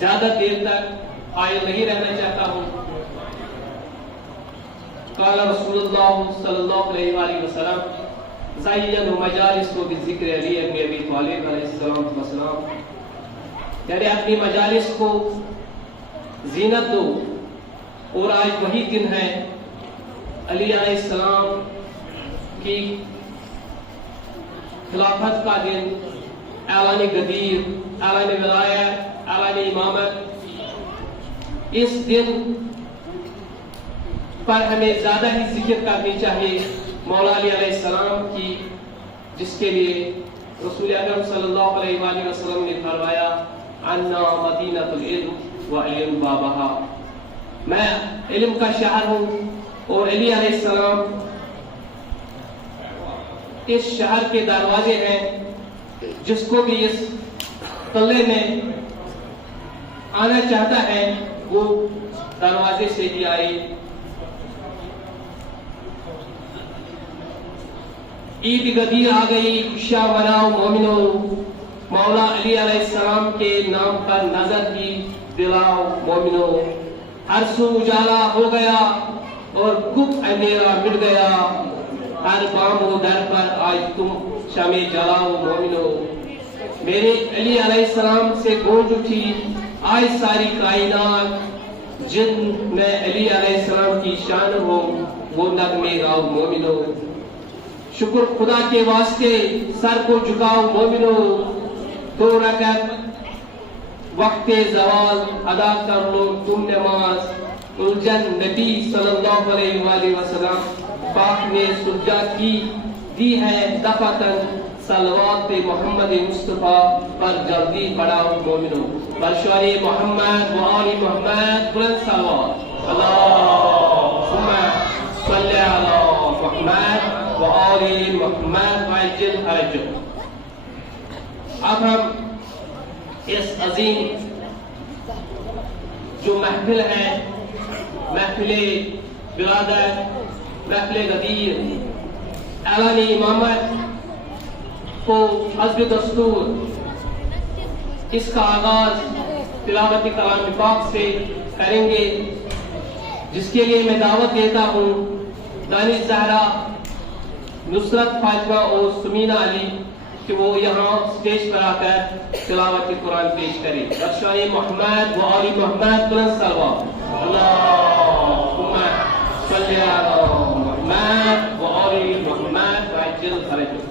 زیادہ دیر تک قائل نہیں رہنا چاہتا ہوں. قال رسول اللہ صلی اللہ علیہ وآلہ وسلم زینوا مجالسکم بذکر علی بن ابی طالب علیہ السلام والسلام. یعنی اپنی مجالس کو زینت دو. اور آج وہی دن ہے علی علیہ السلام کی خلافت کا دن، اعلان غدیر، اعلان ولایت، اعلان امامت. اس دن پر ہمیں زیادہ ہی ذکر کرنی چاہیے مولا علی علیہ السلام کی، جس کے لیے رسول اکرم صلی اللہ علیہ وآلہ وسلم نے فرمایا انا مدینہ العلم وعلم بابہا. میں علم کا شہر ہوں اور علی علیہ السلام اس شہر کے دروازے ہیں. جس کو بھی اس قلعے میں آنا چاہتا ہے وہ دروازے سے ہی آئے. عید غدیر آ گئی، خوشیاں مناؤ مومنو. مولا علی علیہ السلام کے نام پر نظر ہی دلاؤ مومنو. ہر سو اجالا ہو گیا اور گپ اندھیرا مٹ گیا. ہر بام و در پر آج تم شمع جلاؤ مومنو. میرے علی علیہ السلام سے گونج اٹھی آج ساری کائنات. جن میں علی علیہ السلام کی شان ہو وہ نغمے گاؤ مومنو. شکر خدا کے واسطے سر کو جھکاؤ مومنو. 2 رکعت وقت زوال ادا کر لو تم نماز. الجھن نبی صلی اللہ علیہ وآلہ وسلم پاک نے سلجھا کی دی ہے دفعتاً. صلوات محمد مصطفیٰ پر جلدی پڑھاؤ مومنو. برشوار محمد و آل محمد بلند صلوات. اللہم صلی علی محمد و آل محمد وعجل فرجہ. اب ہم اس عظیم جو محفل ہے، محفل ولادت، محفل غدیر، اعلان امامت کو حسب دستور اس کا آغاز تلاوت کلام پاک سے کریں گے، جس کے لیے میں دعوت دیتا ہوں دانش زہرا، نصرت فاطمہ اور سمینہ علی کہ وہ یہاں سٹیج پر آ کر تلاوت قرآن پیش کریں. برشار محمد و آل محمد بلند صلوات. اللہم صلی علی محمد و آل محمد وعجل فرجہ.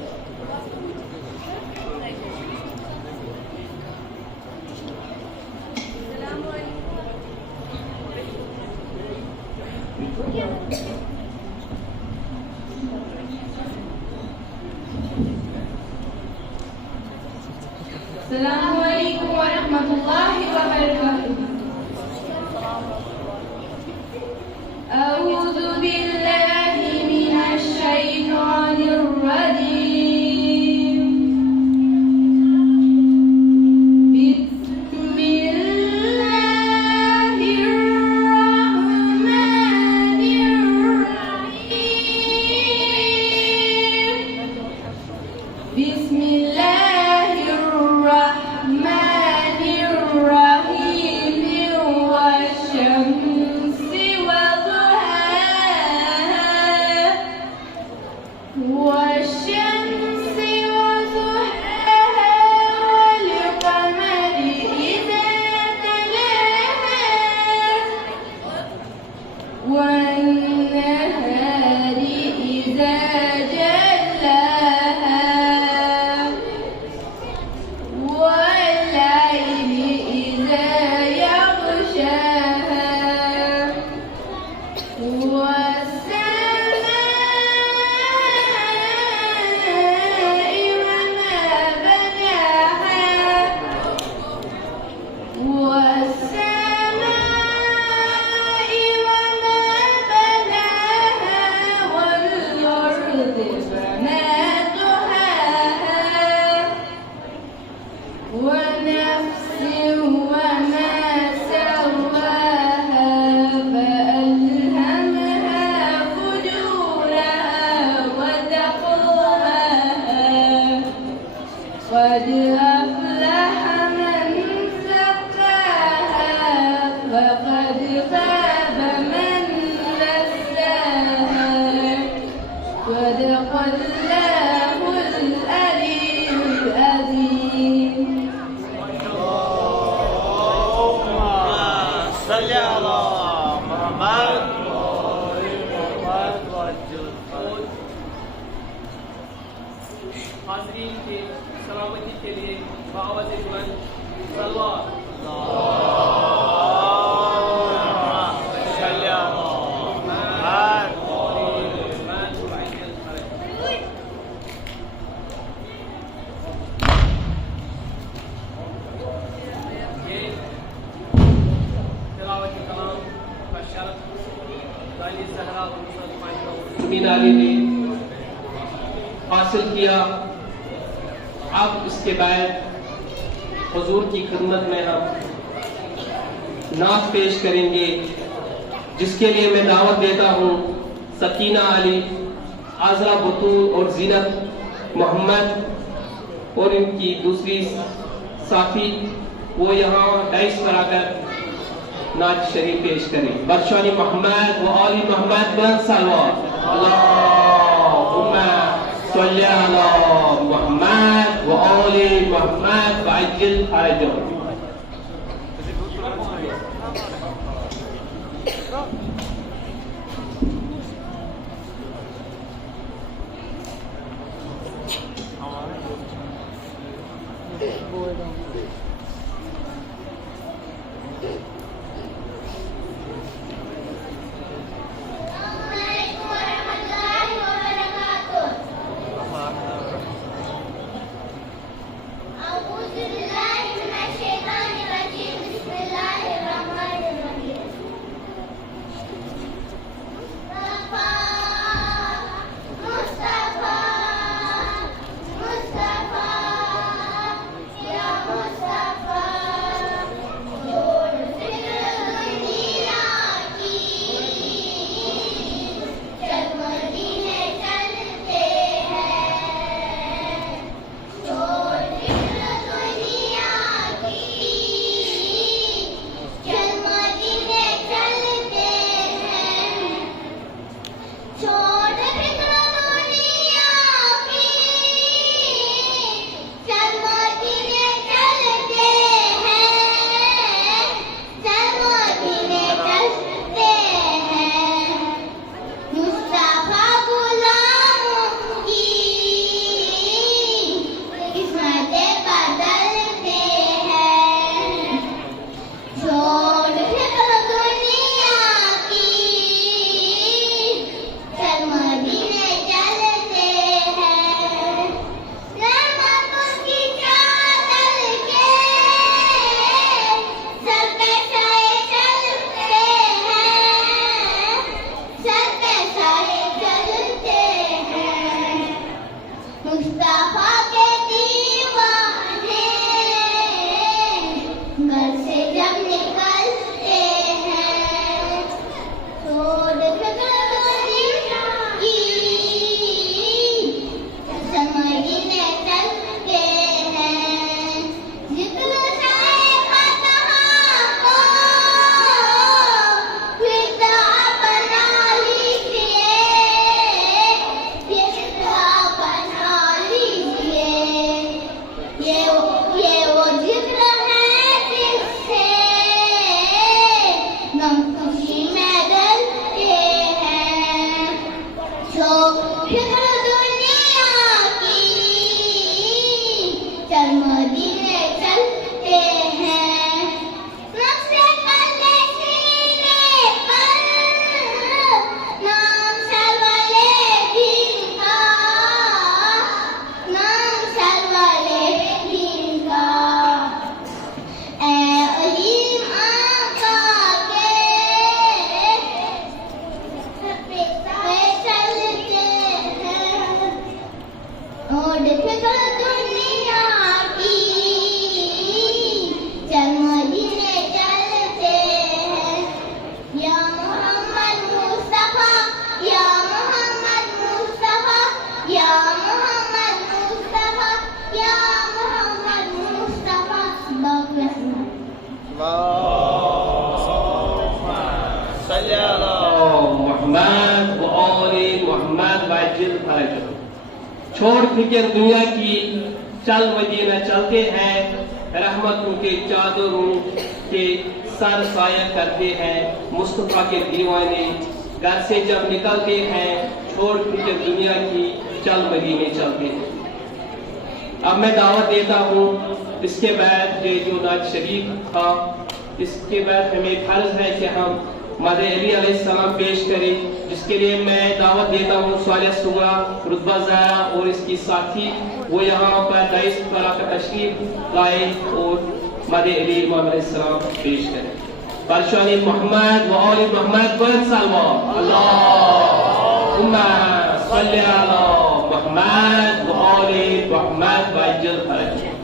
السلام علیکم ورحمۃ اللہ وبرکاتہ. اعوذ باللہ من الشیطان الرجیم. بسم اللہ الرحمن الرحیم. بسم اللہ والشمس وضحاها صل على محمد وآل محمد وعجل فرجهم. حاضرین کی سلامتی کے لیے بآواز بلند صلوات. صل على محمد یہ تلاوت کلام کا شرط دالی زہرا و مسلمان علی نے حاصل کیا. اب اس کے بعد حضور کی خدمت میں ہم نعت پیش کریں گے، جس کے لیے میں دعوت دیتا ہوں سکینہ علی، عذرا بطول اور زینت محمد اور ان کی دوسری ساتھی، وہ یہاں ڈائس پر آ کر نعت شریف پیش کریں. برشانی محمد و آل محمد بلند صلوات. اللہم صل علی محمد و آل محمد وعجل فرجهم. چھوڑ فکر دنیا کی چل مدینہ چلتے ہیں، رحمتوں کے چادروں کے سر سایہ کرتے ہیں. مصطفیٰ کے دیوانے گھر سے جب نکلتے ہیں چھوڑ کر دنیا کی چل مدینے چلتے ہیں. اب میں دعوت دیتا ہوں اس کے بعد یہ جو نعت شریف تھا اس کے بعد ہمیں فرض ہے کہ ہم مدح علی علیہ السلام پیش کریں, جس کے لیے میں دعوت دیتا ہوں صالح صغرا رتبہ زارا اور اس کی ساتھی وہ یہاں پر دائس پر آ کر تشریف لائے اور مدح علی امام علیہ السلام پیش کریں. برشان محمد و آل محمد بلند صلوات. اللہم صلی علی محمد و آل محمد وعجل فرجهم.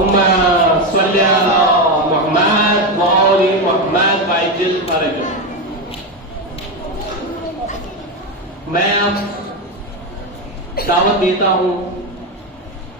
اللهم صل على محمد وآل محمد وعجل فرجهم. میں اب دعوت دیتا ہوں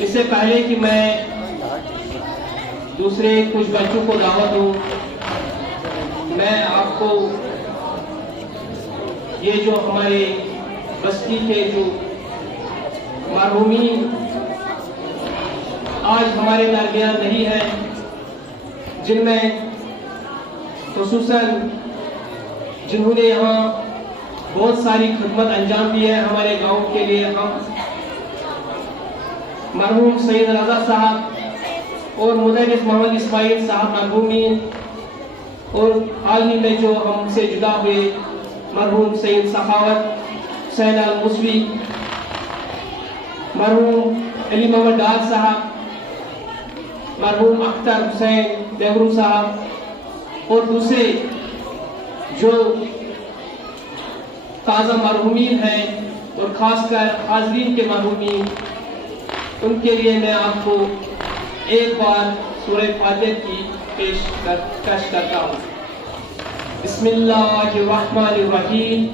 اس سے پہلے کہ میں دوسرے کچھ بچوں کو دعوت دوں، میں آپ کو یہ جو ہمارے بستی کے جو مرحومین آج ہمارے درمیان نہیں ہے، جن میں خصوصاً جنہوں نے یہاں بہت ساری خدمت انجام دی ہے ہمارے گاؤں کے لیے، ہم مرحوم سید رضا صاحب اور مدرس محمد اسماعیل صاحب مرحومین، اور حال ہی میں جو ہم سے جدا ہوئے مرحوم سید سخاوت حسین المصوی، مرحوم علی محمد ڈار صاحب، مرحوم اختر حسین نہرو صاحب، اور دوسرے جو تازہ مرحومین ہیں اور خاص کر حاضرین کے مرحومین، ان کے لیے میں آپ کو ایک بار سورہ فاتحہ کی پیشکش کرتا ہوں۔ بسم اللہ الرحمن الرحیم،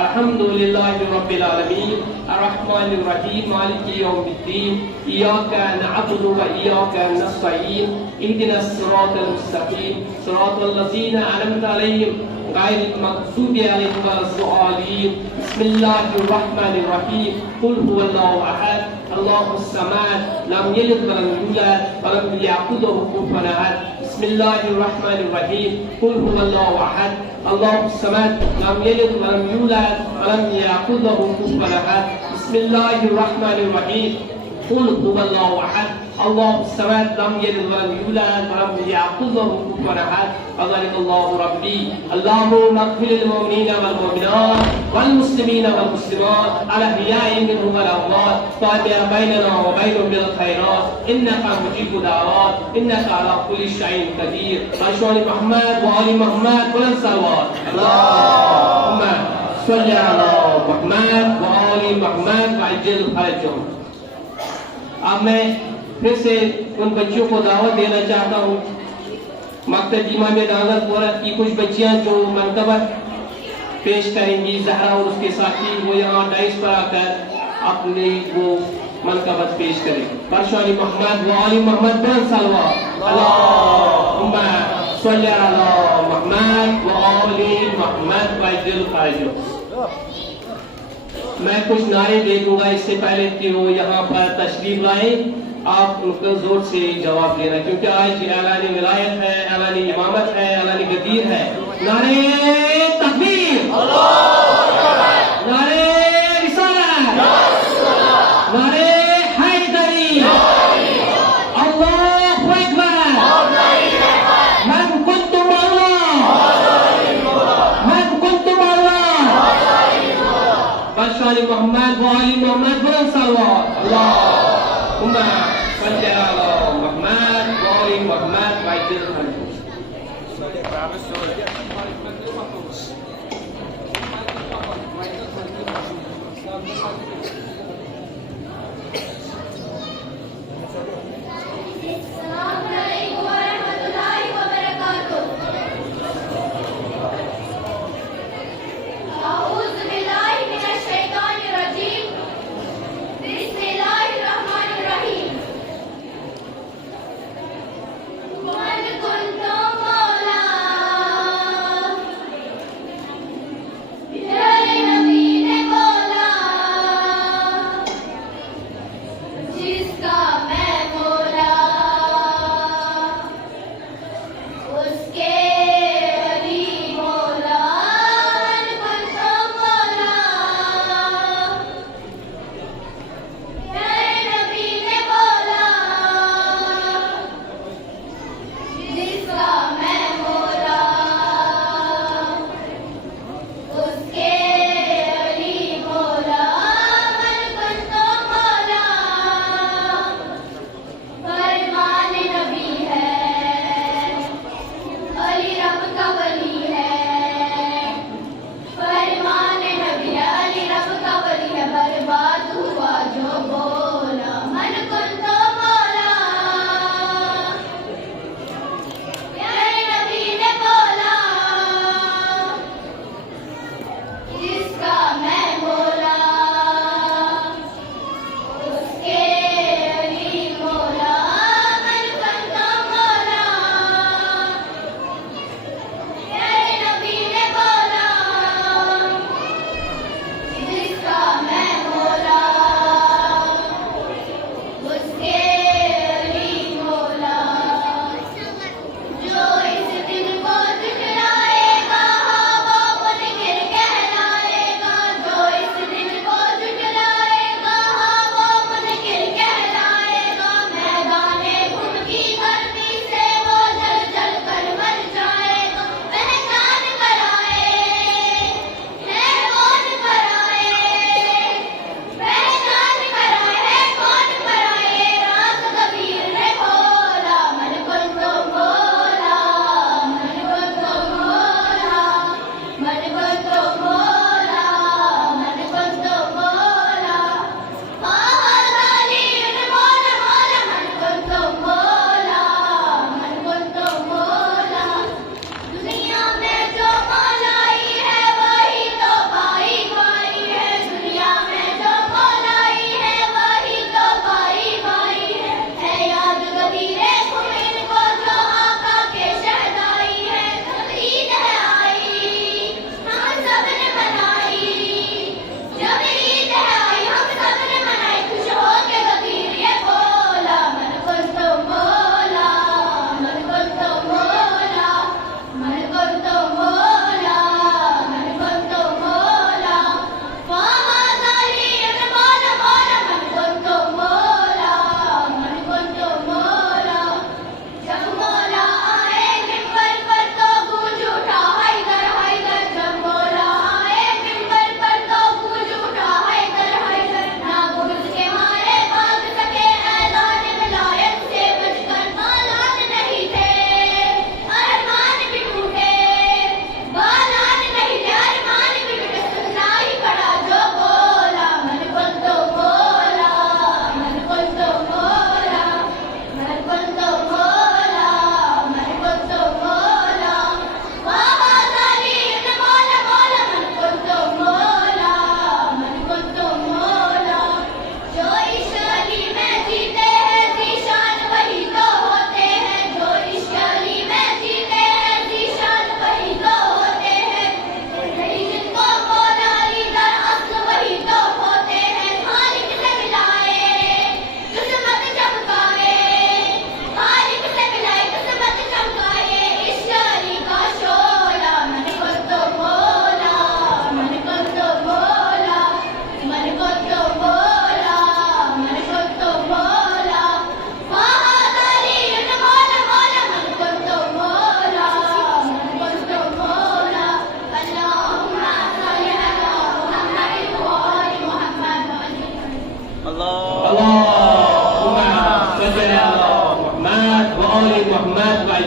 الحمد للہ رب العالمین، الرحمن الرحیم، مالک یوم الدین، ایاک نعبد و ایاک نستعین، اہدنا الصراط المستقیم، صراط الذین انعمت علیہم غیر المغضوب علیہم ولا الضالین۔ بسم اللہ الرحمن الرحیم، قل هو اللہ احد، اللہ الصمد، لم یلد ولم یولد ولم یکن له کفوا احد۔ بسم اللہ الرحمن الرحیم، قل هو اللہ احد، اللہ الصمد، لم یلد ولم یولد ولم یکن له کفوا احد۔ بسم اللہ الرحمن الرحیم، قل هو اللہ احد، اللہ الصمد، لم یلد ولم یولد ولم یکن له کفوا احد۔ فذلک اللہ ربی، اللہم اغفر للمؤمنین والمؤمنات والمسلمین والمسلمات الاحیاء منهم والاموات، تابع بیننا وبینهم بالخیرات، انک مجیب دعوات، انک علی کل شیء قدیر۔ بشان محمد و آل محمد، بلند صلوات۔ اللہم صل علی محمد و آل محمد وعجل فرجهم۔ اب میں پھر سے ان بچیوں کو دعوت دینا چاہتا ہوں، مکتب امام دانگل پورت کی کچھ بچیاں جو منقبت پیش کریں گی، زہرا اور اس کے ساتھی، وہ یہاں ڈائس پر آ کر اپنی وہ منقبت پیش کریں۔ برشان محمد و آل محمد، بلند صلوات۔ اللہم صل علی محمد و آل محمد وعجل فرجهم۔ میں کچھ نعرے دے دوں گا اس سے پہلے کہ وہ یہاں پر تشریف لائیں، آپ ان کو زور سے جواب دینا، کیونکہ آج اعلان ولایت ہے، اعلان امامت ہے، اعلان غدیر ہے۔ نعرے تکبیر، نعرے رسالت، نعرے حیدری، اللہ اکبر، من کنت مولا، من کنت مولا، بشان محمد و آل محمد، بلند صلوات۔ اللہم صل علی محمد و آل محمد وعجل فرجهم۔ السلام علیکم ورحمۃ اللہ وبرکاتہ۔ اعوذ باللہ من الشیطان الرجیم، بسم اللہ الرحمن الرحیم۔ من کنت مولا، پیارے نبی نے بولا،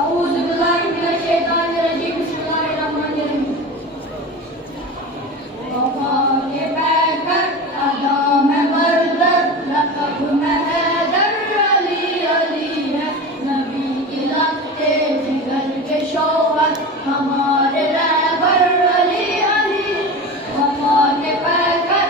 أعوذ بالله من الشيطان الرجيم بسم الله الرحمن الرحيم وفا کے بیٹھر ادا میں مردد لقب میں حیدر علی علی ہے نبی کی لگتے جگر کے شوہر ہمارے رہبر علی علی وفا کے بیٹھر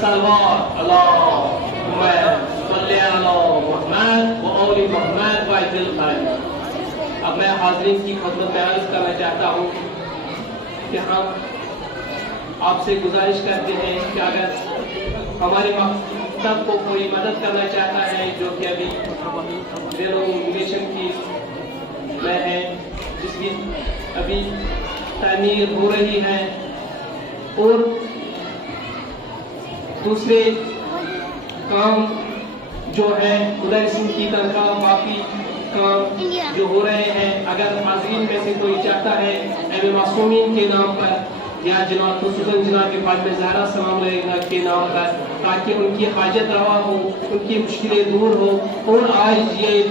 صلوات اللهم صل على محمد و آل محمد وعجل فرج. اب میں حاضرین کی خدمت میں عرض کرنا چاہتا ہوں کہ ہم آپ سے گزارش کرتے ہیں کہ اگر ہمارے مکتب کو کوئی مدد کرنا چاہتا ہے جو کہ ابھی رینوویشن کی میں ہے, جس کی ابھی تعمیر ہو رہی ہے, اور دوسرے کام جو ہے ادھر سنگھ کی تنخواہ باقی کام جو ہو رہے ہیں, اگر حاضرین میں سے کوئی چاہتا ہے ایم معصومین کے نام پر یا جناب خصوصاً جناب فاطمہ زہرا سلام علیہ کے نام پر, تاکہ ان کی حاجت روا ہو, ان کی مشکلیں دور ہو. اور آج یہ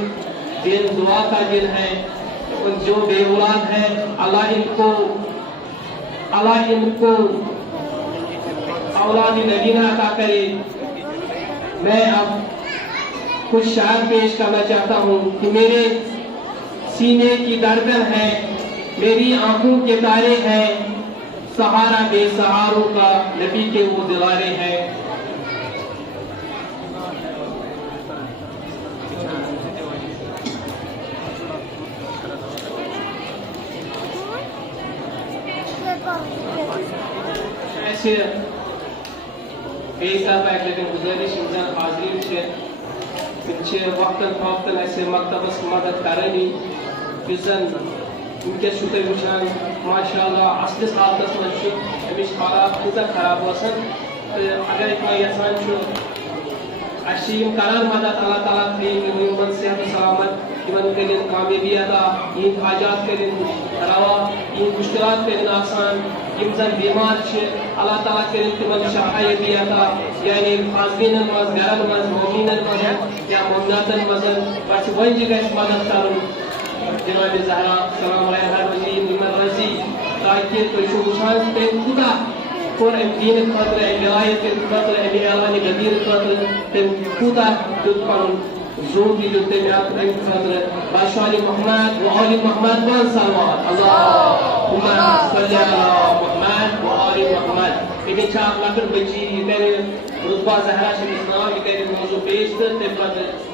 دن دعا کا دن ہے, جو بے اولاد ہے اللہ ان کو اولاد نبینہ عطا کرے. میں اب کچھ شعر پیش کرنا چاہتا ہوں کہ میرے سینے کی دھڑکن ہے, میری آنکھوں کے تارے ہیں, سہارا بے سہاروں کا نبی کے وہ دلارے ہیں. ایسے بیٚیہِ کَرٕ بہٕ اَکہِ لَٹہِ گُزٲرِش یِم زَن حاضریٖن چھِ تِم چھِ وقتاً فوقتاً اَسہِ مکتبس مدد کَرٲنی. یُس زَن وٕنکٮ۪س چھُو تُہۍ وٕچھان ماشاء اللہ اصلِس حالتس منٛز چھُ اَمِچ حالات کۭژاہ خراب آسان, تہٕ اگر کانٛہہ یژھان چھُ اَسہِ چھِ یِم کران مدد, اللہ تعالیٰ تھٲیِن یِمن صحت و سلامت, یِمن کٔرِنۍ کامیٲبی عطا, یِہِنٛدۍ حاجات کٔرِنۍ روا, یِہِنٛدۍ مُشکلات کٔرِنۍ آسان. یِم زن بیمار چھِ اللہ تعالیٰ کٔرِنۍ تِمن شفایتی عطا, یعنی حاضریٖنن منٛز گرن منٛز مومنیٖنن منٛز یا مومناتن منٛز بس وۄنۍ گژھِ مدد کرُن جناب زہرا سلام علیہ یِمن رضی, تاکہِ تُہۍ چھِو وٕچھان تٔمۍ کوٗتاہ کوٚر اَمہِ دیٖنہٕ خٲطرٕ, اَمہِ ولایتہِ خٲطرٕ, اَمہِ اعلانہِ غدیٖر خٲطرٕ تٔمۍ کوٗتاہ دیُت پنُن زوٗ تہِ دیُت تٔمۍ اَمہِ خٲطرٕ. بادشاہ محمد و آل محمد بن صلوات اللهم صل علی محمد و آل محمد. أمِس چھِ اکھ لۄکٕٹ بٔچی, یہِ کرِ رُتبہ زہرا چھِ أمِس ناو, یہِ کرِ موضوٗع پیش تہٕ تَمہِ پتہٕ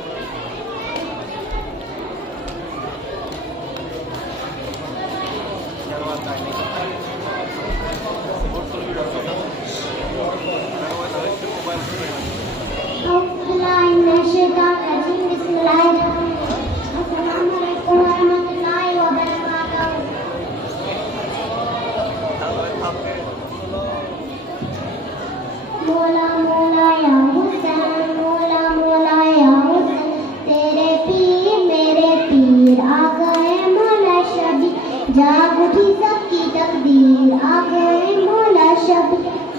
جاگ اٹھی سب کی تقدیر, آ گئے مولا شب,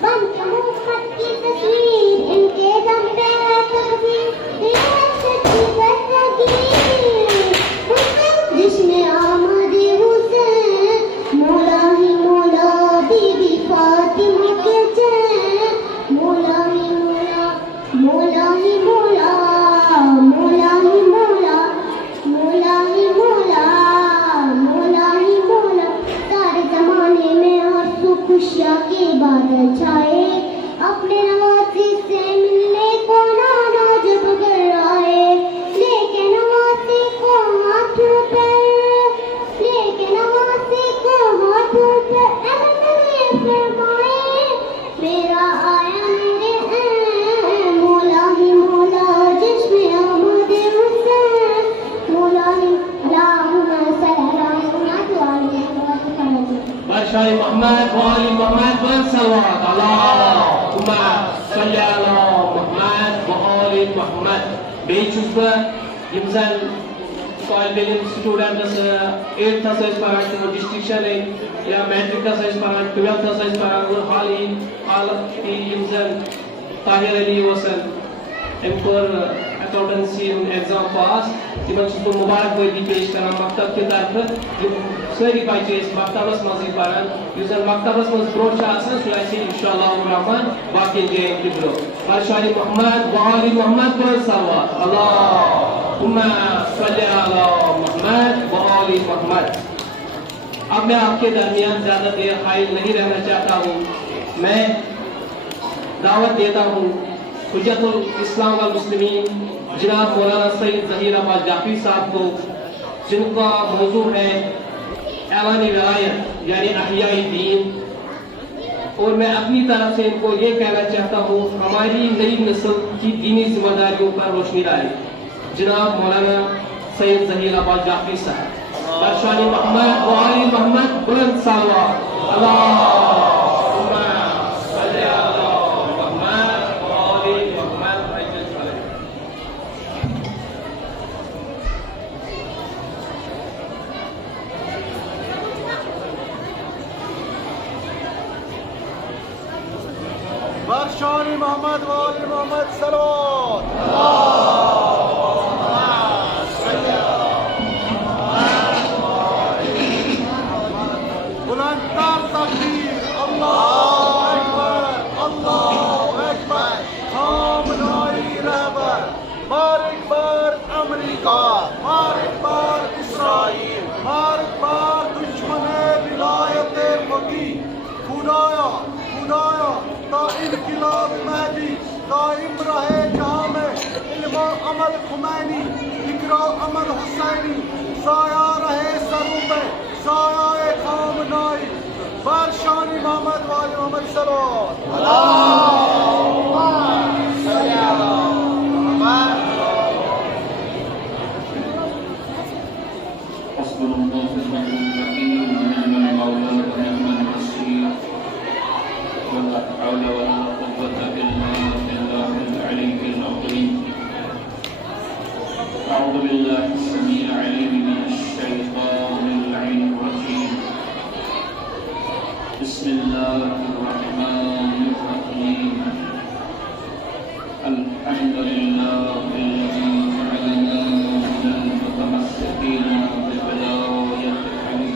بن محمد کی تصویر, ان کے دم پہ ہے تقدیر, یہ سچی بستگیر, حسن جشن آمد حسین, مولا ہی مولا بی بی فاطمہ کے چین, مولا ہی مولا, مولا ہی مولا, مولا ہی مولا, مولا ہی مولا, مولا ہی مولا. سارے زمانے میں آنسو خوشیاں کے بادل چھائے, اپنے نوازی سے ملنے کو نانا جب گھر آئے, لے کے نوازی کو ہاتھوں پر, لے کے نوازی کو ہاتھوں پر, اے فرمائے میرا آیا میرے این, مولا ہی مولا جشن آمد حسین, مولا ہی اللہم صلی اللہ علیہ وسلم. بادشاہ محمد و آل محمد بن صلوات اللهم صل علی محمد و آل محمد. بیٚیہِ چھُس بہٕ یِم زن طالب علم سٹوڈنٹس 8th ٲسۍ پران تِمو ڈسٹنکشن أنۍ یا میٹرکس ٲسۍ پران 12th ٲسۍ پران, اور حالت یِم زن طاہر علی اوسن, أمۍ کوٚر اکاؤنٹنسی ہُنٛد ایگزام پاس, تِمن چھُس بہٕ مُبارکبٲدی پیش کران مکتب کہِ طرفہٕ. یِم سٲری بچہِ ٲسۍ مکتبس منٛزٕے پران, یُس زن مکتبس منٛز برونٛٹھ چھُ آسان سُہ آسہِ انشاءاللہ الرحمن باقین جاین تہِ برونٛہہ. بادشاہ محمد و آل محمد بن صلوات اللهم صل علی محمد و آل محمد. اب میں آپ کے درمیان زیادہ دیر حائل نہیں رہنا چاہتا ہوں. میں دعوت دیتا ہوں حجت الاسلام والمسلمین جناب مولانا سید ظہیر احمد جعفری صاحب کو، جن کا موضوع ہے اعلان ولایت یعنی احیاء دین، اور میں اپنی طرف سے ان کو یہ کہنا چاہتا ہوں ہماری نئی نسل کی دینی ذمہ داریوں پر روشنی ڈالے۔ جناب مولانا سید ظہیر احمد جعفری صاحب، برشان محمد و آل محمد، بلند صلوات۔ اللہم صلی علی محمد و آل محمد۔ برشان محمد و آل محمد صلوات۔ بلندتر تکبیر، اللہ اکبر، اللہ اکبر۔ خامنه‌ای رهبر، بارک بر امریکا، بارک بر اسرائیل، بارک بر دشمن ولایت فقیه۔ خدایا خدایا تا انقلاب مہدی قائم رہے جہاں میں علم و عمل خمینی، فکر و عمل حسینی، سایہ رہے سروں پہ سایہ خامنہئی، برشان محمد و آل محمد صلوات۔ اللہم صلی علی محمد۔ حسبنا الله ونعم الوكيل، نعم المولى ونعم النصير، ولا حول ولا قوة إلا بالله العلي العظيم۔ أعوذ بالله السميع العليم من الشيطان اللعين الرجيم، بسم الله الرحمن الرحيم، الحمد لله الذي جعلنا من المتمسكين بولاية علي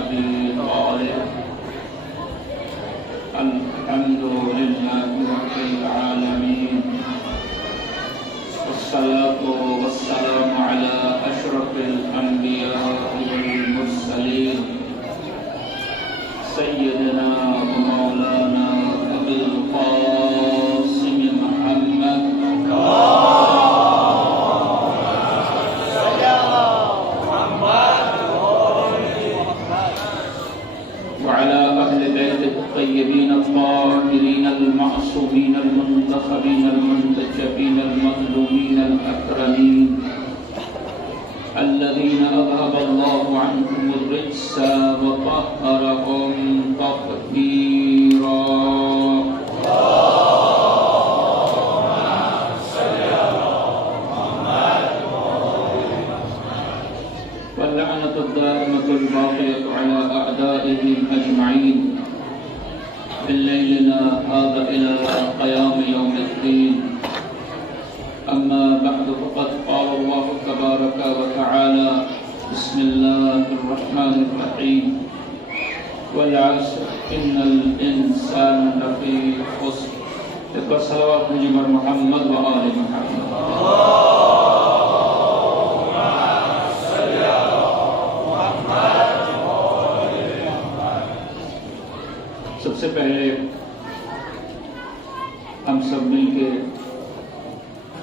أبي طالب، الحمد لله رب العالمين، والصلاة والسلام على أشرف الأنبياء والمرسلين، سيدنا ومولانا أبي القاسم محمد وعلى أهل بيته الطيبين الطاهرين المعصومين المنتخبين المنتجبين المظلومين الأكرمين، الذين أذهب الله عنهم الرجس وطهرهم تطهيرا۔ واللعنة الدائمة الباقية على أعدائهم أجمعين من ليلنا هذا إلى قيام يوم الدين، أما بعد فقد قال الله تبارك وتعالى: بسم الله الرحمن الرحيم، والعصر إن الإنسان لفي خسر۔ ایک بار صلوات مجھے بر محمد و آل محمد۔ سب سے پہلے ہم سب مل کے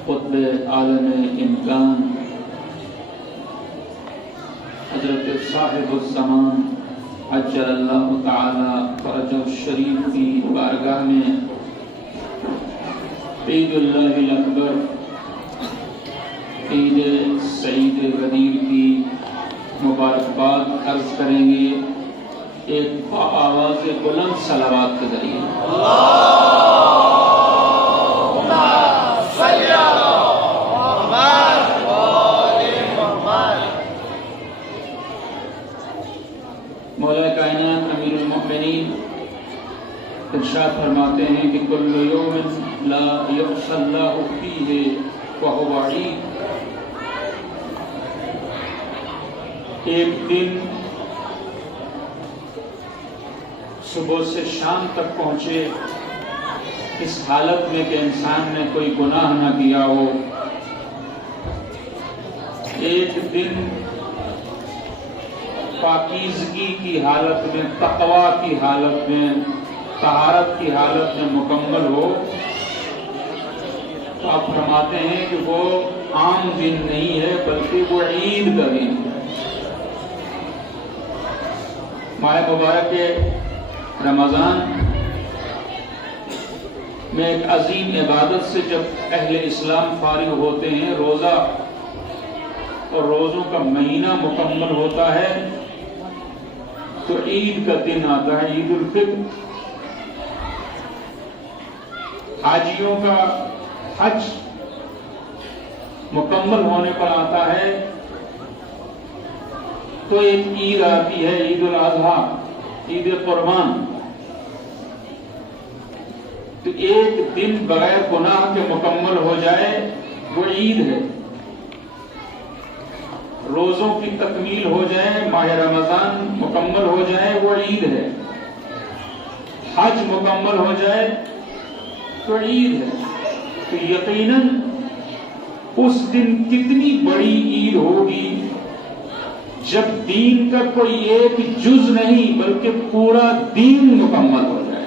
قطب عالم امکان حضرت صاحب الزمان عجل اللہ تعالی فرجہ الشریف کی بارگاہ میں عید اللہ الاکبر، عید سعید غدیر کی مبارکباد عرض کریں گے ایک آواز بلند صلوات کے ذریعے۔ اللہم صلی علی محمد و آل محمد۔ مولا کائنات امیر المؤمنین ارشاد فرماتے ہیں کہ کل یوم لا یخشی اللہ فیہ وہو عید، ایک دن صبح سے شام تک پہنچے اس حالت میں کہ انسان نے کوئی گناہ نہ کیا ہو، ایک دن پاکیزگی کی حالت میں، تقوی کی حالت میں، طہارت کی حالت میں مکمل ہو، تو آپ فرماتے ہیں کہ وہ عام دن نہیں ہے بلکہ وہ عید کا دن ہے۔ ماہ مبارک رمضان میں ایک عظیم عبادت سے جب اہل اسلام فارغ ہوتے ہیں، روزہ اور روزوں کا مہینہ مکمل ہوتا ہے تو عید کا دن آتا ہے، عید الفطر۔ حاجیوں کا حج مکمل ہونے پر آتا ہے تو ایک عید آتی ہے، عید الاضحیٰ، عید قربان۔ تو ایک دن بغیر گناہ کے مکمل ہو جائے وہ عید ہے، روزوں کی تکمیل ہو جائے، ماہ رمضان مکمل ہو جائے وہ عید ہے، حج مکمل ہو جائے تو عید ہے۔ تو یقیناً اس دن کتنی بڑی عید ہوگی جب دین کا کوئی ایک جز نہیں بلکہ پورا دین مکمل ہو جائے۔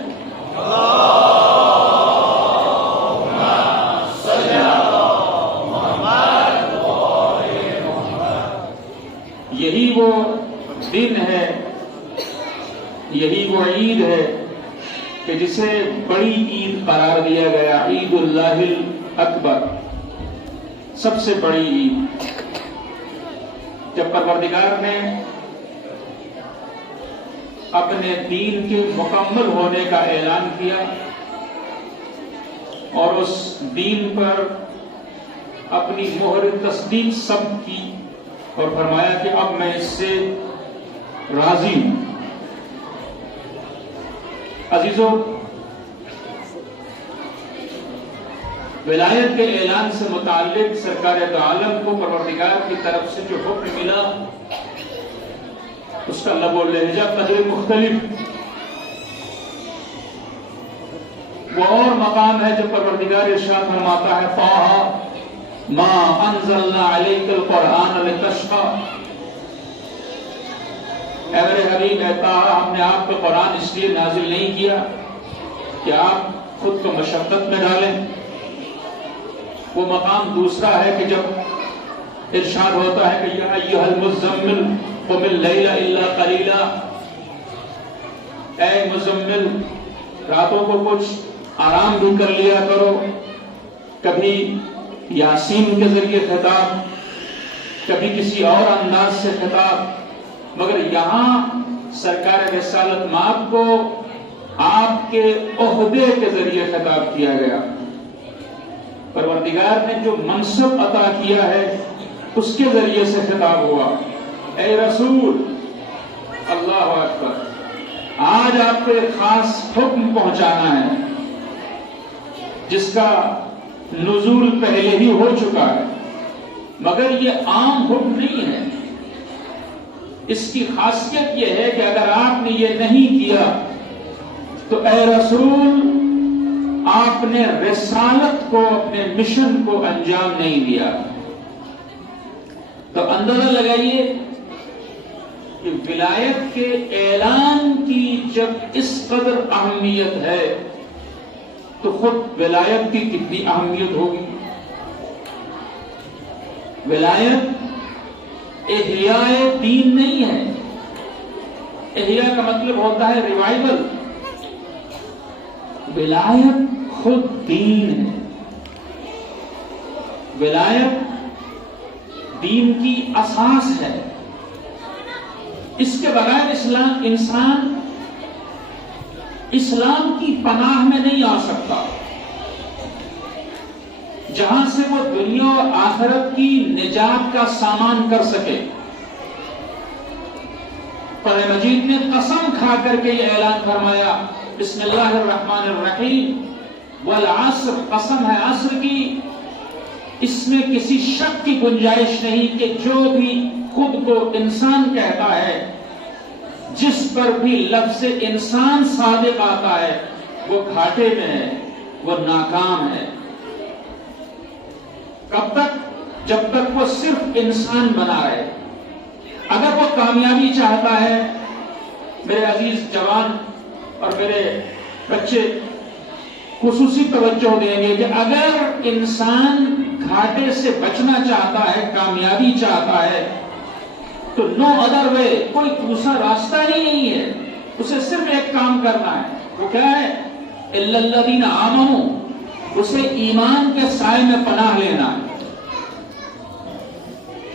یہی وہ دن ہے، یہی وہ عید ہے کہ جسے بڑی عید قرار دیا گیا، عید اللہ الاکبر، سب سے بڑی عید۔ جب پروردگار نے اپنے دین کے مکمل ہونے کا اعلان کیا اور اس دین پر اپنی مہر تصدیق سب کی اور فرمایا کہ اب میں اس سے راضی ہوں۔ عزیزوں، ولایت کے اعلان سے متعلق سرکار دو عالم کو پروردگار کی طرف سے جو حکم ملا اس کا لب و لہجہ قدر مختلف، وہ اور مقام ہے جب پروردگار ارشاد فرماتا ہے طٰہٰ ما انزلنا علیک القرآن لتشقیٰ، اے میرے حبیب اے طٰہٰ، ہم نے آپ کو قرآن اس لیے نازل نہیں کیا کہ آپ خود کو مشقت میں ڈالیں۔ وہ مقام دوسرا ہے کہ جب ارشاد ہوتا ہے کہ یا ایھا المزمل قم اللیل الا قلیلا، اے مزمل راتوں کو کچھ آرام بھی کر لیا کرو۔ کبھی یاسین کے ذریعے خطاب، کبھی کسی اور انداز سے خطاب، مگر یہاں سرکار رسالت مآب کو آپ کے عہدے کے ذریعے خطاب کیا گیا۔ پروردگار نے جو منصب عطا کیا ہے اس کے ذریعے سے خطاب ہوا، اے رسول، اللہ اکبر، آج آپ کو ایک خاص حکم پہنچانا ہے جس کا نزول پہلے ہی ہو چکا ہے، مگر یہ عام حکم نہیں ہے۔ اس کی خاصیت یہ ہے کہ اگر آپ نے یہ نہیں کیا تو اے رسول آپ نے رسالت کو، اپنے مشن کو انجام نہیں دیا۔ تو اندازہ لگائیے کہ ولایت کے اعلان کی جب اس قدر اہمیت ہے تو خود ولایت کی کتنی اہمیت ہوگی۔ ولایت احیاء دین نہیں ہے، احیاء کا مطلب ہوتا ہے ریوائول، ولایت خود دین ہے۔ ولایت دین کی اساس ہے، اس کے بغیر انسان اسلام کی پناہ میں نہیں آ سکتا، جہاں سے وہ دنیا اور آخرت کی نجات کا سامان کر سکے۔ قرآن مجید نے قسم کھا کر کے یہ اعلان فرمایا، بسم اللہ الرحمن الرحیم، والعصر، قسم ہے عصر کی، اس میں کسی شک کی گنجائش نہیں کہ جو بھی خود کو انسان کہتا ہے، جس پر بھی لفظ انسان صادق آتا ہے، وہ گھاٹے میں ہے، وہ ناکام ہے۔ کب تک؟ جب تک وہ صرف انسان بنا رہے۔ اگر وہ کامیابی چاہتا ہے، میرے عزیز جوان اور میرے بچے، خصوصی توجہ دیں گے کہ اگر انسان گھاٹے سے بچنا چاہتا ہے، کامیابی چاہتا ہے، تو نو ادر وے، کوئی دوسرا راستہ ہی نہیں ہے، اسے صرف ایک کام کرنا ہے۔ وہ کیا ہے؟ الا الذین آمنوا، اسے ایمان کے سائے میں پناہ لینا ہے،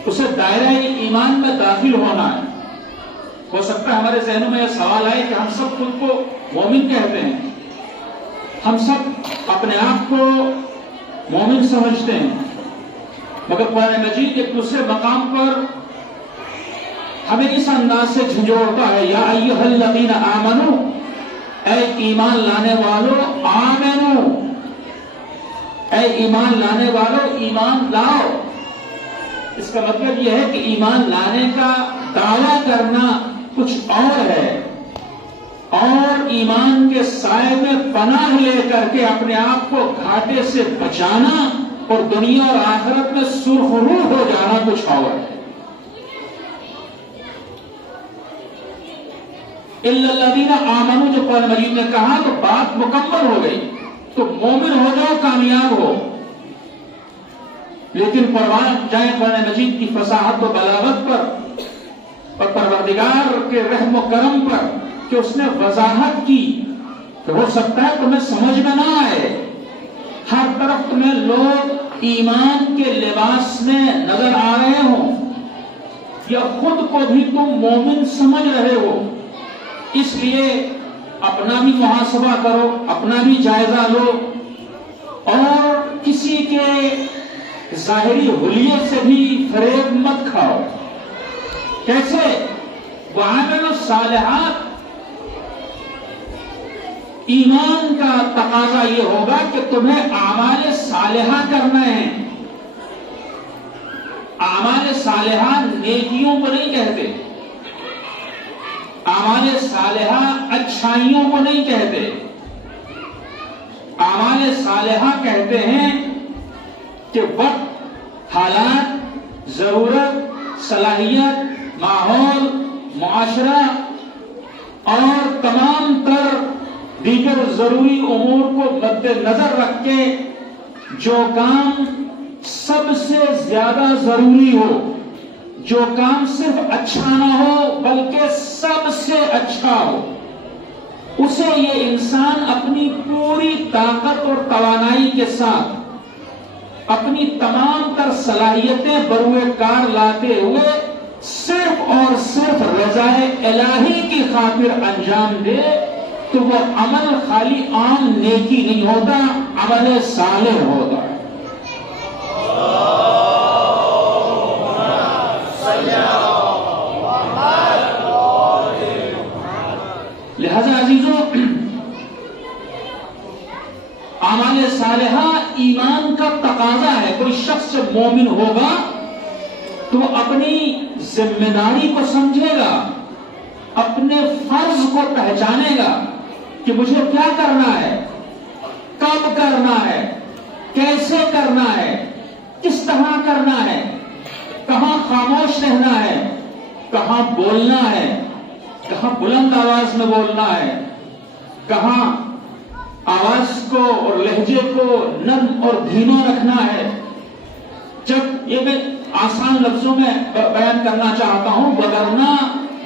اسے دائرہ ایمان میں داخل ہونا ہے۔ ہو سکتا ہے ہمارے ذہنوں میں یہ سوال آئے کہ ہم سب خود کو مومن کہتے ہیں، ہم سب اپنے آپ کو مومن سمجھتے ہیں، مگر قرآن مجید ایک دوسرے مقام پر ہمیں اس انداز سے جھنجھوڑتا ہے، یا ایھا الذین آمنوا، اے ایمان لانے والو، آمنو، اے ایمان لانے والو ایمان لاؤ۔ اس کا مطلب یہ ہے کہ ایمان لانے کا دعویٰ کرنا کچھ اور ہے، اور ایمان کے سائے میں پناہ لے کر کے اپنے آپ کو گھاٹے سے بچانا اور دنیا اور آخرت میں سرخرو ہو جانا کچھ اور ہے۔ الا الذین آمنوا جو قرآن مجید نے کہا تو بات مکمل ہو گئی، تو مومن ہو جاؤ، کامیاب ہو۔ لیکن قرآن مجید کی فصاحت و بلاغت پر اور پروردگار کے رحم و کرم پر کہ اس نے وضاحت کی کہ ہو سکتا ہے تمہیں سمجھ میں نہ آئے، ہر طرف تمہیں لوگ ایمان کے لباس میں نظر آ رہے ہوں، یا خود کو بھی تم مومن سمجھ رہے ہو، اس لیے اپنا بھی محاسبہ کرو، اپنا بھی جائزہ لو، اور کسی کے ظاہری حلیے سے بھی فریب مت کھاؤ۔ کیسے؟ وَعَمِلُوا الصَّالِحَاتِ، ایمان کا تقاضا یہ ہوگا کہ تمہیں اعمال صالحہ کرنا ہے۔ اعمال صالحہ نیکیوں کو نہیں کہتے، اعمال صالحہ اچھائیوں کو نہیں کہتے، اعمال صالحہ کہتے ہیں کہ وقت، حالات، ضرورت، صلاحیت، ماحول، معاشرہ اور تمام تر دیگر ضروری امور کو مد نظر رکھ کے جو کام سب سے زیادہ ضروری ہو، جو کام صرف اچھا نہ ہو بلکہ سب سے اچھا ہو، اسے یہ انسان اپنی پوری طاقت اور توانائی کے ساتھ اپنی تمام تر صلاحیتیں بروئے کار لاتے ہوئے صرف اور صرف رضائے الہی کی خاطر انجام دے، تو وہ عمل خالی عام نیکی نہیں ہوتا، عمل صالح ہوتا ہے۔ لہذا عزیزوں، اعمال صالحہ ایمان کا تقاضا ہے۔ کوئی شخص مومن ہوگا تو وہ اپنی ذمہ داری کو سمجھے گا، اپنے فرض کو پہچانے گا کہ مجھے کیا کرنا ہے، کب کرنا ہے، کیسے کرنا ہے، کس طرح کرنا ہے، کہاں خاموش رہنا ہے، کہاں بولنا ہے، کہاں بلند آواز میں بولنا ہے، کہاں آواز کو اور لہجے کو نرم اور دھیما رکھنا ہے۔ جب یہ میں آسان لفظوں میں بیان کرنا چاہتا ہوں، وگرنہ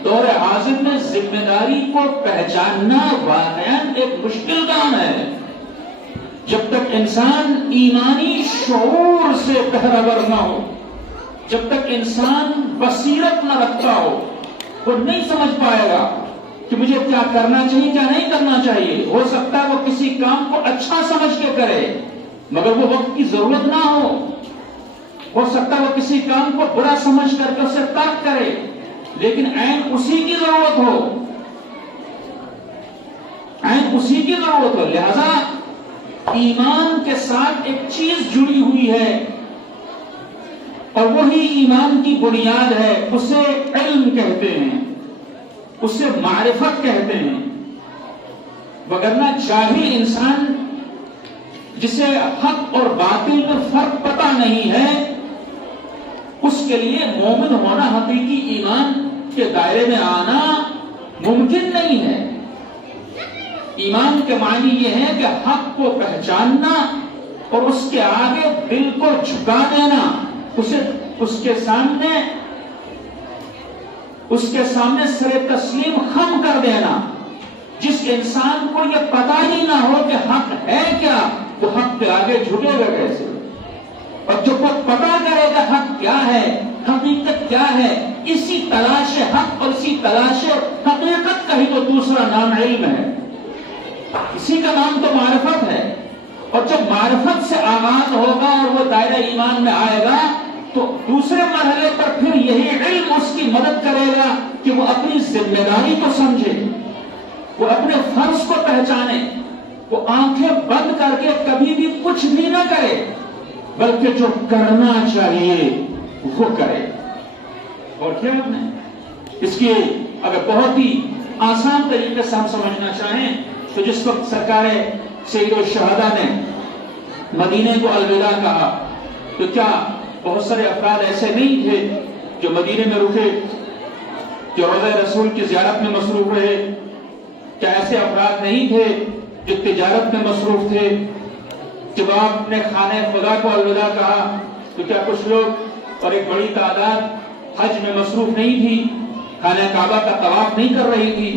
دور حاضر میں ذمہ داری کو پہچاننا واقعاً ایک مشکل کام ہے۔ جب تک انسان ایمانی شعور سے بہرور نہ ہو، جب تک انسان بصیرت نہ رکھتا ہو، وہ نہیں سمجھ پائے گا کہ مجھے کیا کرنا چاہیے، کیا نہیں کرنا چاہیے۔ ہو سکتا ہے وہ کسی کام کو اچھا سمجھ کے کرے مگر وہ وقت کی ضرورت نہ ہو سکتا ہے وہ کسی کام کو برا سمجھ کر کے اسے ترک کرے لیکن عین اسی کی ضرورت ہو، عین اسی کی ضرورت ہو۔ لہذا ایمان کے ساتھ ایک چیز جڑی ہوئی ہے اور وہی ایمان کی بنیاد ہے، اسے علم کہتے ہیں، اسے معرفت کہتے ہیں۔ وگرنہ جاہل انسان جسے حق اور باطل میں فرق پتہ نہیں ہے، اس کے لیے مومن ہونا، حقیقی ایمان کے دائرے میں آنا ممکن نہیں ہے۔ ایمان کے معنی یہ ہے کہ حق کو پہچاننا اور اس کے آگے دل کو جھکا دینا، اس کے سامنے سر تسلیم خم کر دینا. جس انسان کو یہ پتہ ہی نہ ہو کہ حق ہے کیا، وہ حق کے آگے جھکے گا کیسے؟ اور جو خود پتہ کرے گا حق کیا ہے، حقیقت کیا ہے، اسی تلاش حق اور اسی تلاش حقیقت کا ہی تو دوسرا نام علم ہے. اسی کا نام تو معرفت ہے. اور جب معرفت سے آغاز ہوگا اور وہ دائرہ ایمان میں آئے گا تو دوسرے مرحلے پر پھر یہی علم اس کی مدد کرے گا کہ وہ اپنی ذمہ داری کو سمجھے، وہ اپنے فرض کو پہچانے، وہ آنکھیں بند کر کے کبھی بھی کچھ بھی نہ کرے بلکہ جو کرنا چاہیے وہ کرے. اور کیا آپ نے اس کی اگر بہت ہی آسان طریقے سے ہم سمجھنا چاہیں تو جس وقت سرکار سید الشہداء نے مدینے کو الوداع کہا تو کیا بہت سارے افراد ایسے نہیں تھے جو مدینے میں رکے، جو روضہ رسول کی زیارت میں مصروف رہے؟ کیا ایسے افراد نہیں تھے جو تجارت میں مصروف تھے؟ جب آپ نے خانہ خدا کو الوداع کہا تو کیا کچھ لوگ اور ایک بڑی تعداد حج میں مصروف نہیں تھی، خانہ کعبہ کا طواف نہیں کر رہی تھی،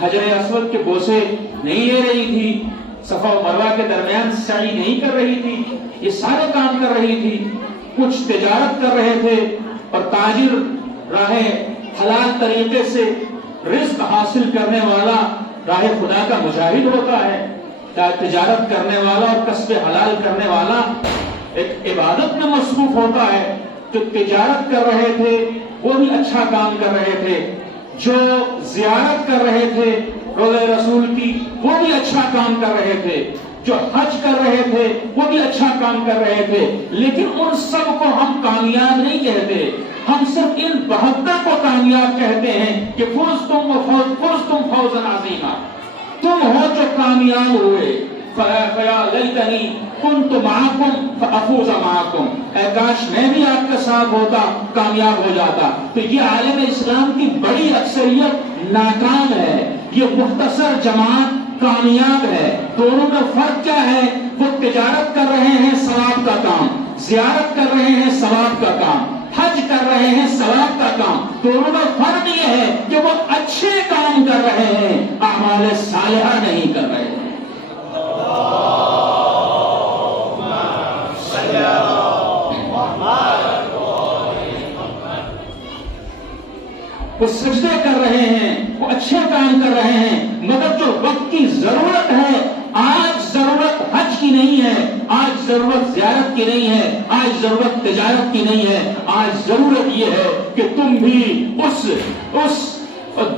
حجر اسود کے بوسے نہیں لے رہی تھی، صفا و مروہ کے درمیان سعی نہیں کر رہی تھی، یہ سارے کام کر رہی تھی. کچھ تجارت کر رہے تھے، اور تاجر راہ حلال طریقے سے رزق حاصل کرنے والا راہ خدا کا مجاہد ہوتا ہے. تجارت کرنے والا اور کسب حلال کرنے والا ایک عبادت میں مصروف ہوتا ہے. جو تجارت کر رہے تھے وہ بھی اچھا کام کر رہے تھے، جو زیارت کر رہے تھے روضہ رسول کی وہ بھی اچھا کام کر رہے تھے، جو حج کر رہے تھے وہ بھی اچھا کام کر رہے تھے. لیکن ان سب کو ہم کامیاب نہیں کہتے، ہم صرف ان 72 کو کامیاب کہتے ہیں کہ فزتم فوزا عظیما، تم ہو جو کامیاب ہوئے. فیا لیتنی کنت معکم فافوز معکم، اے کاش میں بھی آپ کے ساتھ ہوتا، کامیاب ہو جاتا. تو یہ عالم اسلام کی بڑی اکثریت ناکام ہے، یہ مختصر جماعت کامیاب ہے. دونوں میں فرق کیا ہے؟ وہ تجارت کر رہے ہیں ثواب کا کام، زیارت کر رہے ہیں ثواب کا کام، حج کر رہے ہیں ثواب کا کام. دونوں میں فرق یہ ہے کہ وہ اچھے کام کر رہے ہیں، اعمال صالحہ نہیں کر رہے ہیں. وہ سجدے کر رہے ہیں، وہ اچھے کام کر رہے ہیں، مگر جو وقت کی ضرورت ہے، آج ضرورت حج کی نہیں ہے، آج ضرورت زیارت کی نہیں ہے، آج ضرورت تجارت کی نہیں ہے، آج ضرورت یہ ہے کہ تم بھی اس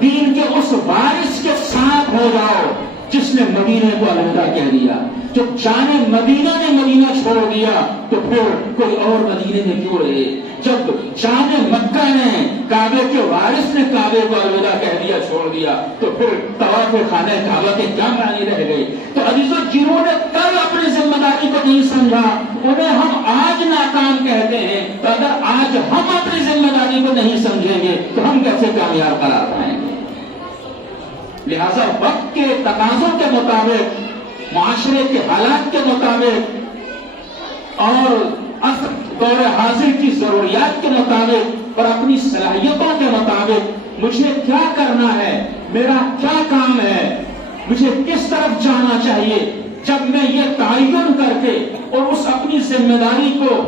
دین کے اس وارث کے ساتھ ہو جاؤ جس نے مدینے کو الوداع کہہ دیا. جب جانے مدینہ نے مدینہ چھوڑ دیا تو پھر کوئی اور مدینے میں کیوں رہے؟ جب جانے مکہ نے کعبے کے وارث نے کعبے کو الوداع کہہ دیا، چھوڑ دیا، تو پھر طواف خانہ کعبہ کے کیا معنی رہ گئے؟ تو عزیزو، جنہوں نے کل اپنی ذمہ داری کو نہیں سمجھا انہیں ہم آج ناکام کہتے ہیں. تو اگر آج ہم اپنی ذمہ داری کو نہیں سمجھیں گے تو ہم کیسے کامیاب قرار پائیں گے؟ لہذا وقت کے تقاضوں کے مطابق، معاشرے کے حالات کے مطابق اور دور حاضر کی ضروریات کے مطابق اور اپنی صلاحیتوں کے مطابق مجھے کیا کرنا ہے، میرا کیا کام ہے، مجھے کس طرف جانا چاہیے، جب میں یہ تعین کر کے اور اس اپنی ذمہ داری کو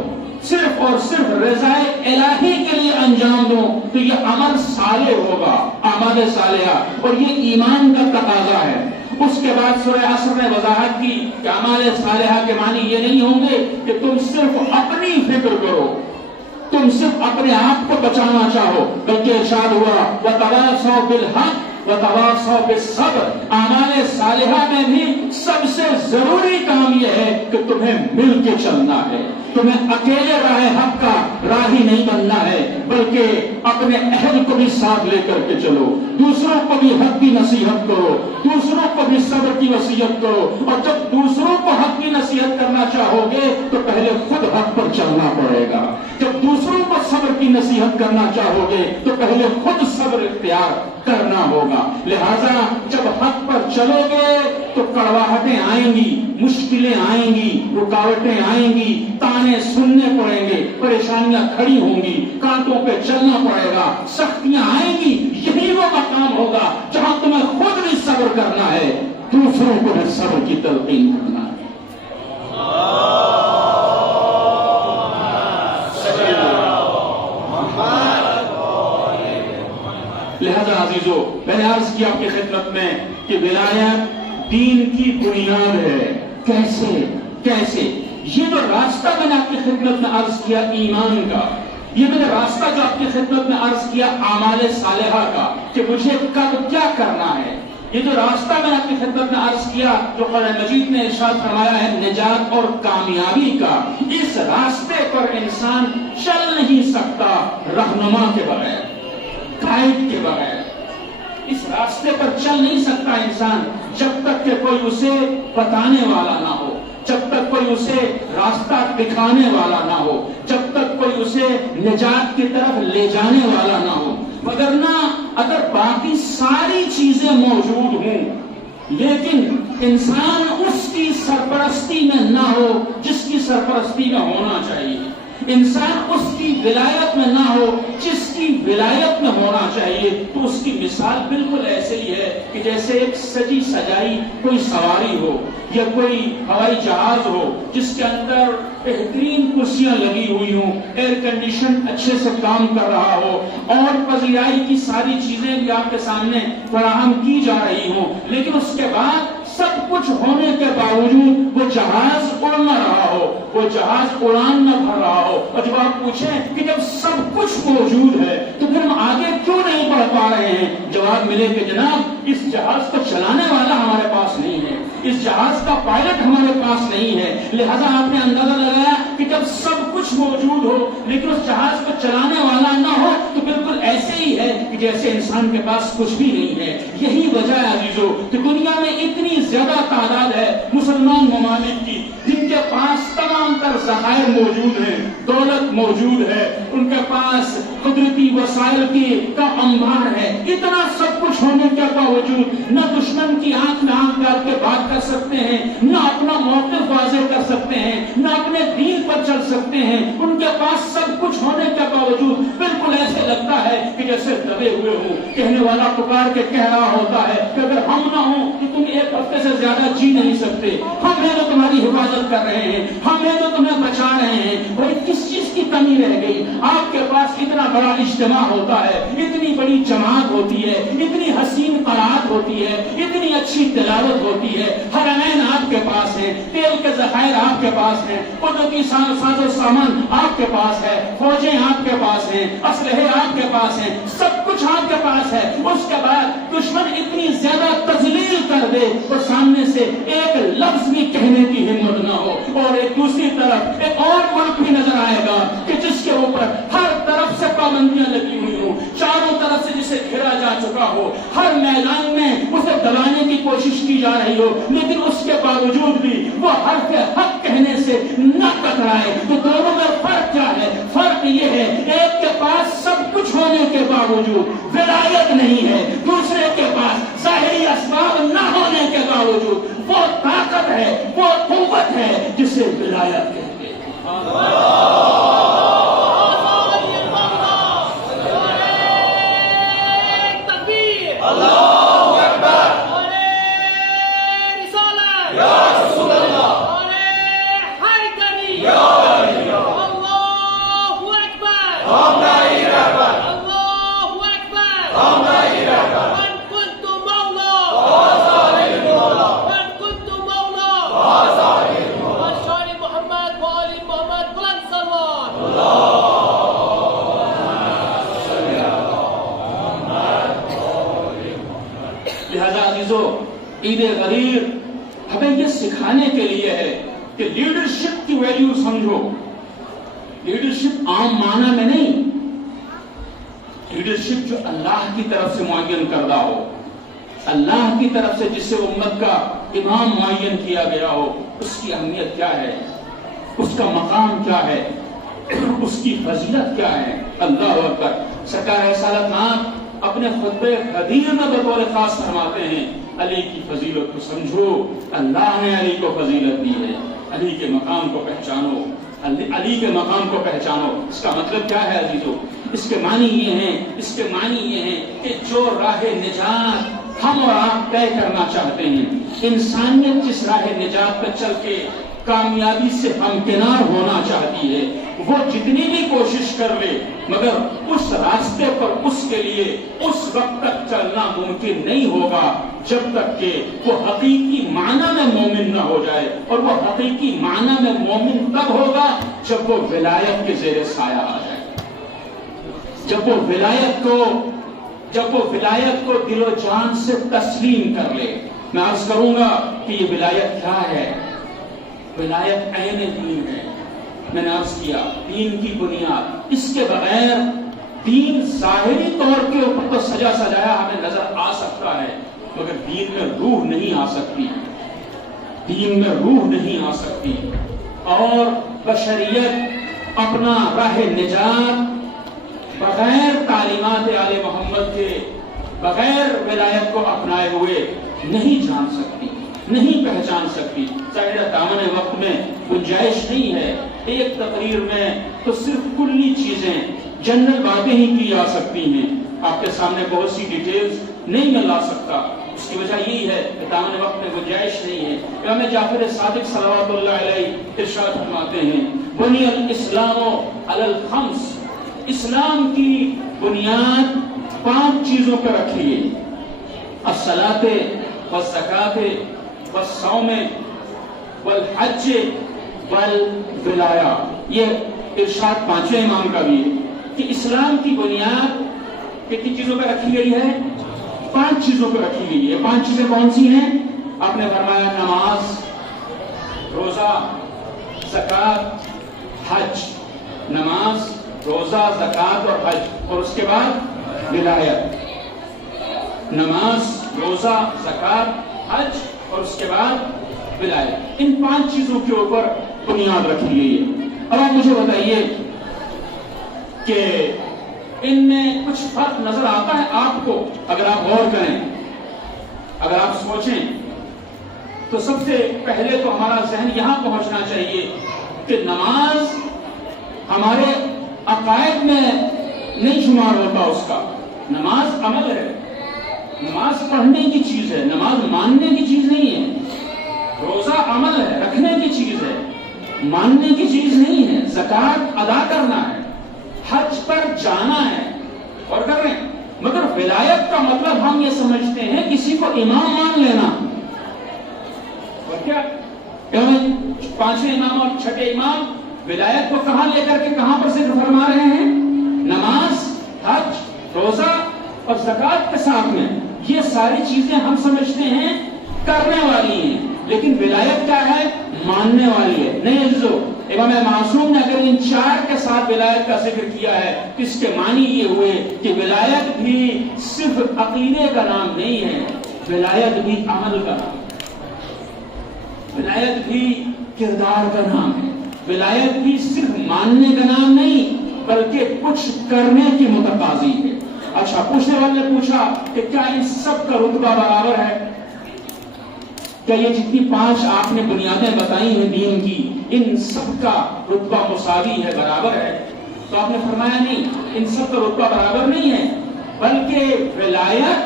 صرف اور صرف رضائے الہی کے لیے انجام دوں تو یہ عمل صالح ہوگا، اعمال صالحہ، اور یہ ایمان کا تقاضا ہے. اس کے بعد سورہ عصر نے وضاحت کی کہ اعمال صالحہ کے معنی یہ نہیں ہوں گے کہ تم صرف اپنی فکر کرو، تم صرف اپنے آپ کو بچانا چاہو، بلکہ ارشاد ہوا وَتَوَاصَوْا بِالْحَقِّ وَتَوَاصَوْا بِالصَّبْرِ. اعمال صالحہ میں بھی سب سے ضروری کام یہ ہے کہ تمہیں مل کے چلنا ہے، تمہیں اکیلے راہ حق کا راہی نہیں بننا ہے، بلکہ اپنے اہل کو بھی ساتھ لے کر کے چلو، دوسروں کو بھی حق کی نصیحت کرو، دوسروں کو بھی صبر کی وصیت کرو. اور جب دوسروں کو حق کی نصیحت کرنا چاہو گے تو پہلے خود حق پر چلنا پڑے گا. جب دوسروں کو صبر کی نصیحت کرنا چاہو گے تو پہلے خود صبر اختیار کرنا ہوگا. لہذا جب حق پر چلو گے تو کڑواہٹیں آئیں گی، مشکلیں آئیں گی، رکاوٹیں آئیں گی، تانے سننے پڑیں گے، پریشانیاں کھڑی ہوں گی، کانٹوں پہ چلنا پڑے گا، سختیاں آئیں گی. یہی وہ مقام ہوگا جہاں تمہیں خود بھی صبر کرنا ہے، دوسروں کو بھی صبر کی تلقین کرنا ہے. لہذا عزیزو، میں نے عرض کیا آپ کی خدمت میں کہ ولایت دین کی بنیاد ہے. کیسے یہ جو راستہ میں نے آپ کی خدمت میں عرض کیا ایمان کا، یہ میں نے راستہ جو آپ کی خدمت میں عرض کیا اعمال صالحہ کا کہ مجھے کب کیا کرنا ہے، یہ جو راستہ میں نے آپ کی خدمت میں عرض کیا جو قرآن مجید نے ارشاد فرمایا ہے نجات اور کامیابی کا، اس راستے پر انسان چل نہیں سکتا رہنما کے بغیر، گائیڈ کے بغیر. اس راستے پر چل نہیں سکتا انسان جب تک کہ کوئی اسے بتانے والا نہ ہو، جب تک کوئی اسے راستہ دکھانے والا نہ ہو، جب تک کوئی اسے نجات کی طرف لے جانے والا نہ ہو. وگرنہ اگر باقی ساری چیزیں موجود ہوں لیکن انسان اس کی سرپرستی میں نہ ہو جس کی سرپرستی میں ہونا چاہیے، انسان اس کی ولایت میں نہ ہو جس کی ولایت میں ہونا چاہیے، تو اس کی مثال بالکل ایسے ہی ہے کہ جیسے ایک سجی سجائی کوئی سواری ہو یا کوئی ہوائی جہاز ہو جس کے اندر بہترین کرسیاں لگی ہوئی ہوں، ایئر کنڈیشن اچھے سے کام کر رہا ہو اور پذیرائی کی ساری چیزیں بھی آپ کے سامنے فراہم کی جا رہی ہوں، لیکن اس کے بعد سب کچھ ہونے کے باوجود وہ جہاز اڑ نہ رہا ہو، وہ جہاز اڑان نہ بھر رہا ہو. اور جب آپ پوچھیں کہ جب سب کچھ موجود ہے تو پھر ہم آگے کیوں نہیں بڑھ پا رہے ہیں، جواب ملے کہ جناب اس جہاز کو چلانے والا ہمارے پاس نہیں ہے، اس جہاز کا پائلٹ ہمارے پاس نہیں ہے. لہذا آپ نے اندازہ لگایا کہ جب سب کچھ موجود ہو لیکن اس جہاز کو چلانے والا نہ ہو تو بالکل ایسے ہی ہے کہ جیسے انسان کے پاس کچھ بھی نہیں ہے. یہی وجہ ہے عزیزو کہ دنیا میں اتنی زیادہ تعداد ہے مسلمان ممالک کی جن کے پاس تمام تر ذخائر موجود ہیں، دولت موجود ہے، ان کے پاس قدرتی وسائل کا انبار ہے. اتنا سب کچھ ہونے کے باوجود نہ دشمن کی آنکھ میں آنکھ ڈال کے بات کر سکتے ہیں، نہ اپنا موقف واضح کر سکتے ہیں، نہ اپنے دین پر چل سکتے ہیں. ان کے پاس سب کچھ ہونے کے باوجود بالکل ایسے لگتا ہے کہ جیسے دبے ہوئے ہوں. کہنے والا پکار کے کہہ رہا ہوتا ہے کہ اگر ہم نہ ہوں کہ تم ایک ہفتے سے زیادہ جی نہیں سکتے، ہم ہیں جو تمہاری حفاظت کر رہے ہیں، ہم ہیں جو تمہیں بچا رہے ہیں. بھائی کس چیز کی کمی رہ گئی؟ آپ کے پاس اتنا بڑا اجتماع ہوتا ہے، اتنی بڑی جماعت ہوتی ہے، اتنی حسین قرات ہوتی ہے، اتنی اچھی تلاوت ہوتی ہے، حرمین آپ کے پاس ہے، تیل کے ذخائر آپ کے پاس ہیں، قدرتی ساز و سامان آپ کے پاس ہے، فوجیں آپ کے پاس ہیں، اسلحے آپ کے پاس ہیں، سب کچھ آپ کے پاس ہے. اس کے بعد دشمن اتنی زیادہ تذلیل کر دے اور سامنے سے ایک لفظ بھی کہنے کی ہمت نہ ہو. اور ایک دوسری طرف ایک اور ملک بھی نظر آئے گا کہ جس کے اوپر ہر طرف سے پابندیاں لگی ہوئی ہوں، چاروں طرف سے جسے گھیرا جا چکا ہو، ہر میدان میں اسے دبانے کی کوشش کی جا رہی ہو، لیکن اس کے باوجود بھی وہ حرف حق کہنے سے نہ کترائے. تو دونوں میں فرق کیا ہے؟ فرق یہ ہے ایک کے پاس سب کچھ ہونے کے باوجود ولایت نہیں ہے، دوسرے کے پاس ظاہری اسباب نہ ہونے کے باوجود وہ طاقت ہے، وہ قوت ہے جسے ولایت کہتے ہیں. عید غدیر ہمیں یہ سکھانے کے لیے ہے کہ لیڈرشپ کی ویلیو سمجھو. لیڈرشپ عام معنی میں نہیں، لیڈرشپ جو اللہ کی طرف سے معین کردہ ہو، اللہ کی طرف سے جسے امت کا امام معین کیا گیا ہو، اس کی اہمیت کیا ہے، اس کا مقام کیا ہے. اس کی فضیلت کیا ہے. اللہ اکبر. سرکار رسالت آپ اپنے خطبہ غدیر میں بطور خاص فرماتے ہیں علی کی فضیلت کو سمجھو, اللہ نے علی کو فضیلت دی ہے, علی کے مقام کو پہچانو, علی کے مقام کو پہچانو. اس کا مطلب کیا ہے عزیزو؟ اس کے معنی یہ ہیں کہ جو راہ نجات ہم اور آپ طے کرنا چاہتے ہیں, انسانیت جس راہ نجات پر چل کے کامیابی سے ہمکنار ہونا چاہتی ہے, وہ جتنی بھی کوشش کر لے مگر اس راستے پر اس کے لیے اس وقت تک چلنا ممکن نہیں ہوگا جب تک کہ وہ حقیقی معنی میں مومن نہ ہو جائے. اور وہ حقیقی معنی میں مومن تب ہوگا جب وہ ولایت کے زیر سایہ آ جائے, جب وہ ولایت کو دل و جان سے تسلیم کر لے. میں عرض کروں گا کہ یہ ولایت کیا ہے؟ ولایت عین دین ہے. میں نے عرض کیا دین کی بنیاد, اس کے بغیر دین ظاہری طور کے اوپر تو سجایا ہمیں نظر آ سکتا ہے مگر دین میں روح نہیں آ سکتی, دین میں روح نہیں آ سکتی. اور بشریت اپنا راہ نجات بغیر تعلیمات آل محمد کے, بغیر ولایت کو اپنائے ہوئے نہیں جان سکتی, نہیں پہچان سکتی. ظاہر دامن وقت میں گنجائش نہیں ہے, ایک تقریر میں تو صرف کلی چیزیں, جنرل باتیں ہی کی جا سکتی ہیں. آپ کے سامنے بہت سی ڈیٹیلز نہیں میں لا سکتا. اس کی وجہ یہی ہے کہ دامن وقت میں گنجائش نہیں ہے. امام جعفر صادق صلوات اللہ علیہ ارشاد فرماتے ہیں بنی الاسلام علی الخمس, اسلام کی بنیاد 5 چیزوں پر رکھی ہے, الصلاۃ والزکاۃ والصوم والحج والولایہ. یہ ارشاد 5 امام کا بھی ہے کہ اسلام کی بنیاد کتنی چیزوں پہ رکھی گئی ہے؟ 5 چیزوں پہ رکھی گئی ہے. 5 چیزیں کون سی ہیں؟ آپ نے فرمایا نماز, روزہ, زکات, حج. نماز, روزہ, زکات اور حج, اور اس کے بعد ولایت. نماز, روزہ, زکات, حج اور اس کے بعد ولایت. ان 5 چیزوں کے اوپر بنیاد رکھی گئی ہے. اب آپ مجھے بتائیے کہ ان میں کچھ فرق نظر آتا ہے آپ کو؟ اگر آپ غور کریں, اگر آپ سوچیں تو سب سے پہلے تو ہمارا ذہن یہاں پہنچنا چاہیے کہ نماز ہمارے عقائد میں نہیں شمار ہوتا. اس کا نماز عمل ہے, نماز پڑھنے کی چیز ہے, نماز ماننے کی چیز نہیں ہے. روزہ عمل ہے, رکھنے کی چیز ہے, ماننے کی چیز نہیں ہے. زکات ادا کرنا ہے, حج پر جانا ہے اور کر رہے ہیں. مگر ولایت کا مطلب ہم یہ سمجھتے ہیں کسی کو امام مان لینا. اور کیا 5 امام اور 6 امام ولایت کو کہاں لے کر کے کہاں پر ذکر فرما رہے ہیں؟ نماز, حج, روزہ اور زکات کے ساتھ میں. یہ ساری چیزیں ہم سمجھتے ہیں کرنے والی ہیں, لیکن ولایت کیا ہے؟ ماننے والی ہے. نہیں عزیزو, امام معصوم نے اگر ان 4 کے ساتھ ولایت کا ذکر کیا ہے تو اس کے معنی یہ ہوئے کہ ولایت بھی صرف عقیدے کا نام نہیں ہے, ولایت بھی عمل کا نام ہے, ولایت بھی کردار کا نام ہے, ولایت بھی صرف ماننے کا نام نہیں بلکہ کچھ کرنے کی متقاضی ہے. اچھا, پوچھنے والے نے پوچھا کہ کیا ان سب کا رتبہ برابر ہے؟ کیا یہ جتنی 5 آپ نے بنیادیں بتائی ہیں دین کی, ان سب کا رتبہ مساوی ہے, برابر ہے؟ تو آپ نے فرمایا نہیں, ان سب کا رتبہ برابر نہیں ہے, بلکہ ولایت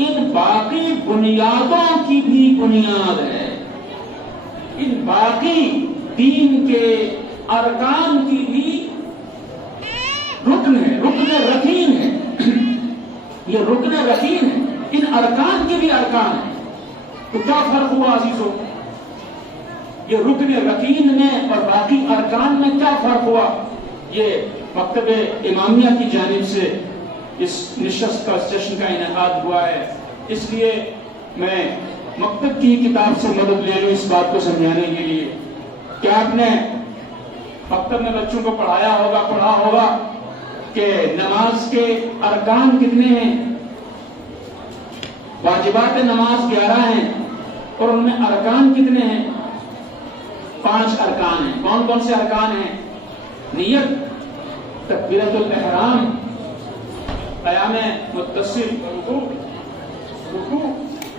ان باقی بنیادوں کی بھی بنیاد ہے, ان باقی دین کے ارکان کی بھی رکن ہے, رکن رکین ہے. یہ رکن رکین ہے, ان ارکان کے بھی ارکان ہیں. تو کیا فرق ہوا عزیزو؟ یہ رکن رکین میں اور باقی ارکان میں کیا فرق ہوا؟ یہ مکتب امامیہ کی جانب سے اس نشست کا, اس جشن کا انعقاد ہوا ہے. اس لیے میں مکتب کی کتاب سے مدد لے لوں اس بات کو سمجھانے کے لیے کہ آپ نے مکتب میں بچوں کو پڑھا ہوگا کہ نماز کے ارکان کتنے ہیں. واجبات نماز 11 ہیں اور ان میں ارکان کتنے ہیں؟ 5 ارکان ہیں. کون کون سے ارکان ہیں؟ نیت تکبیرۃ الاحرام، قیام متصل، رکوع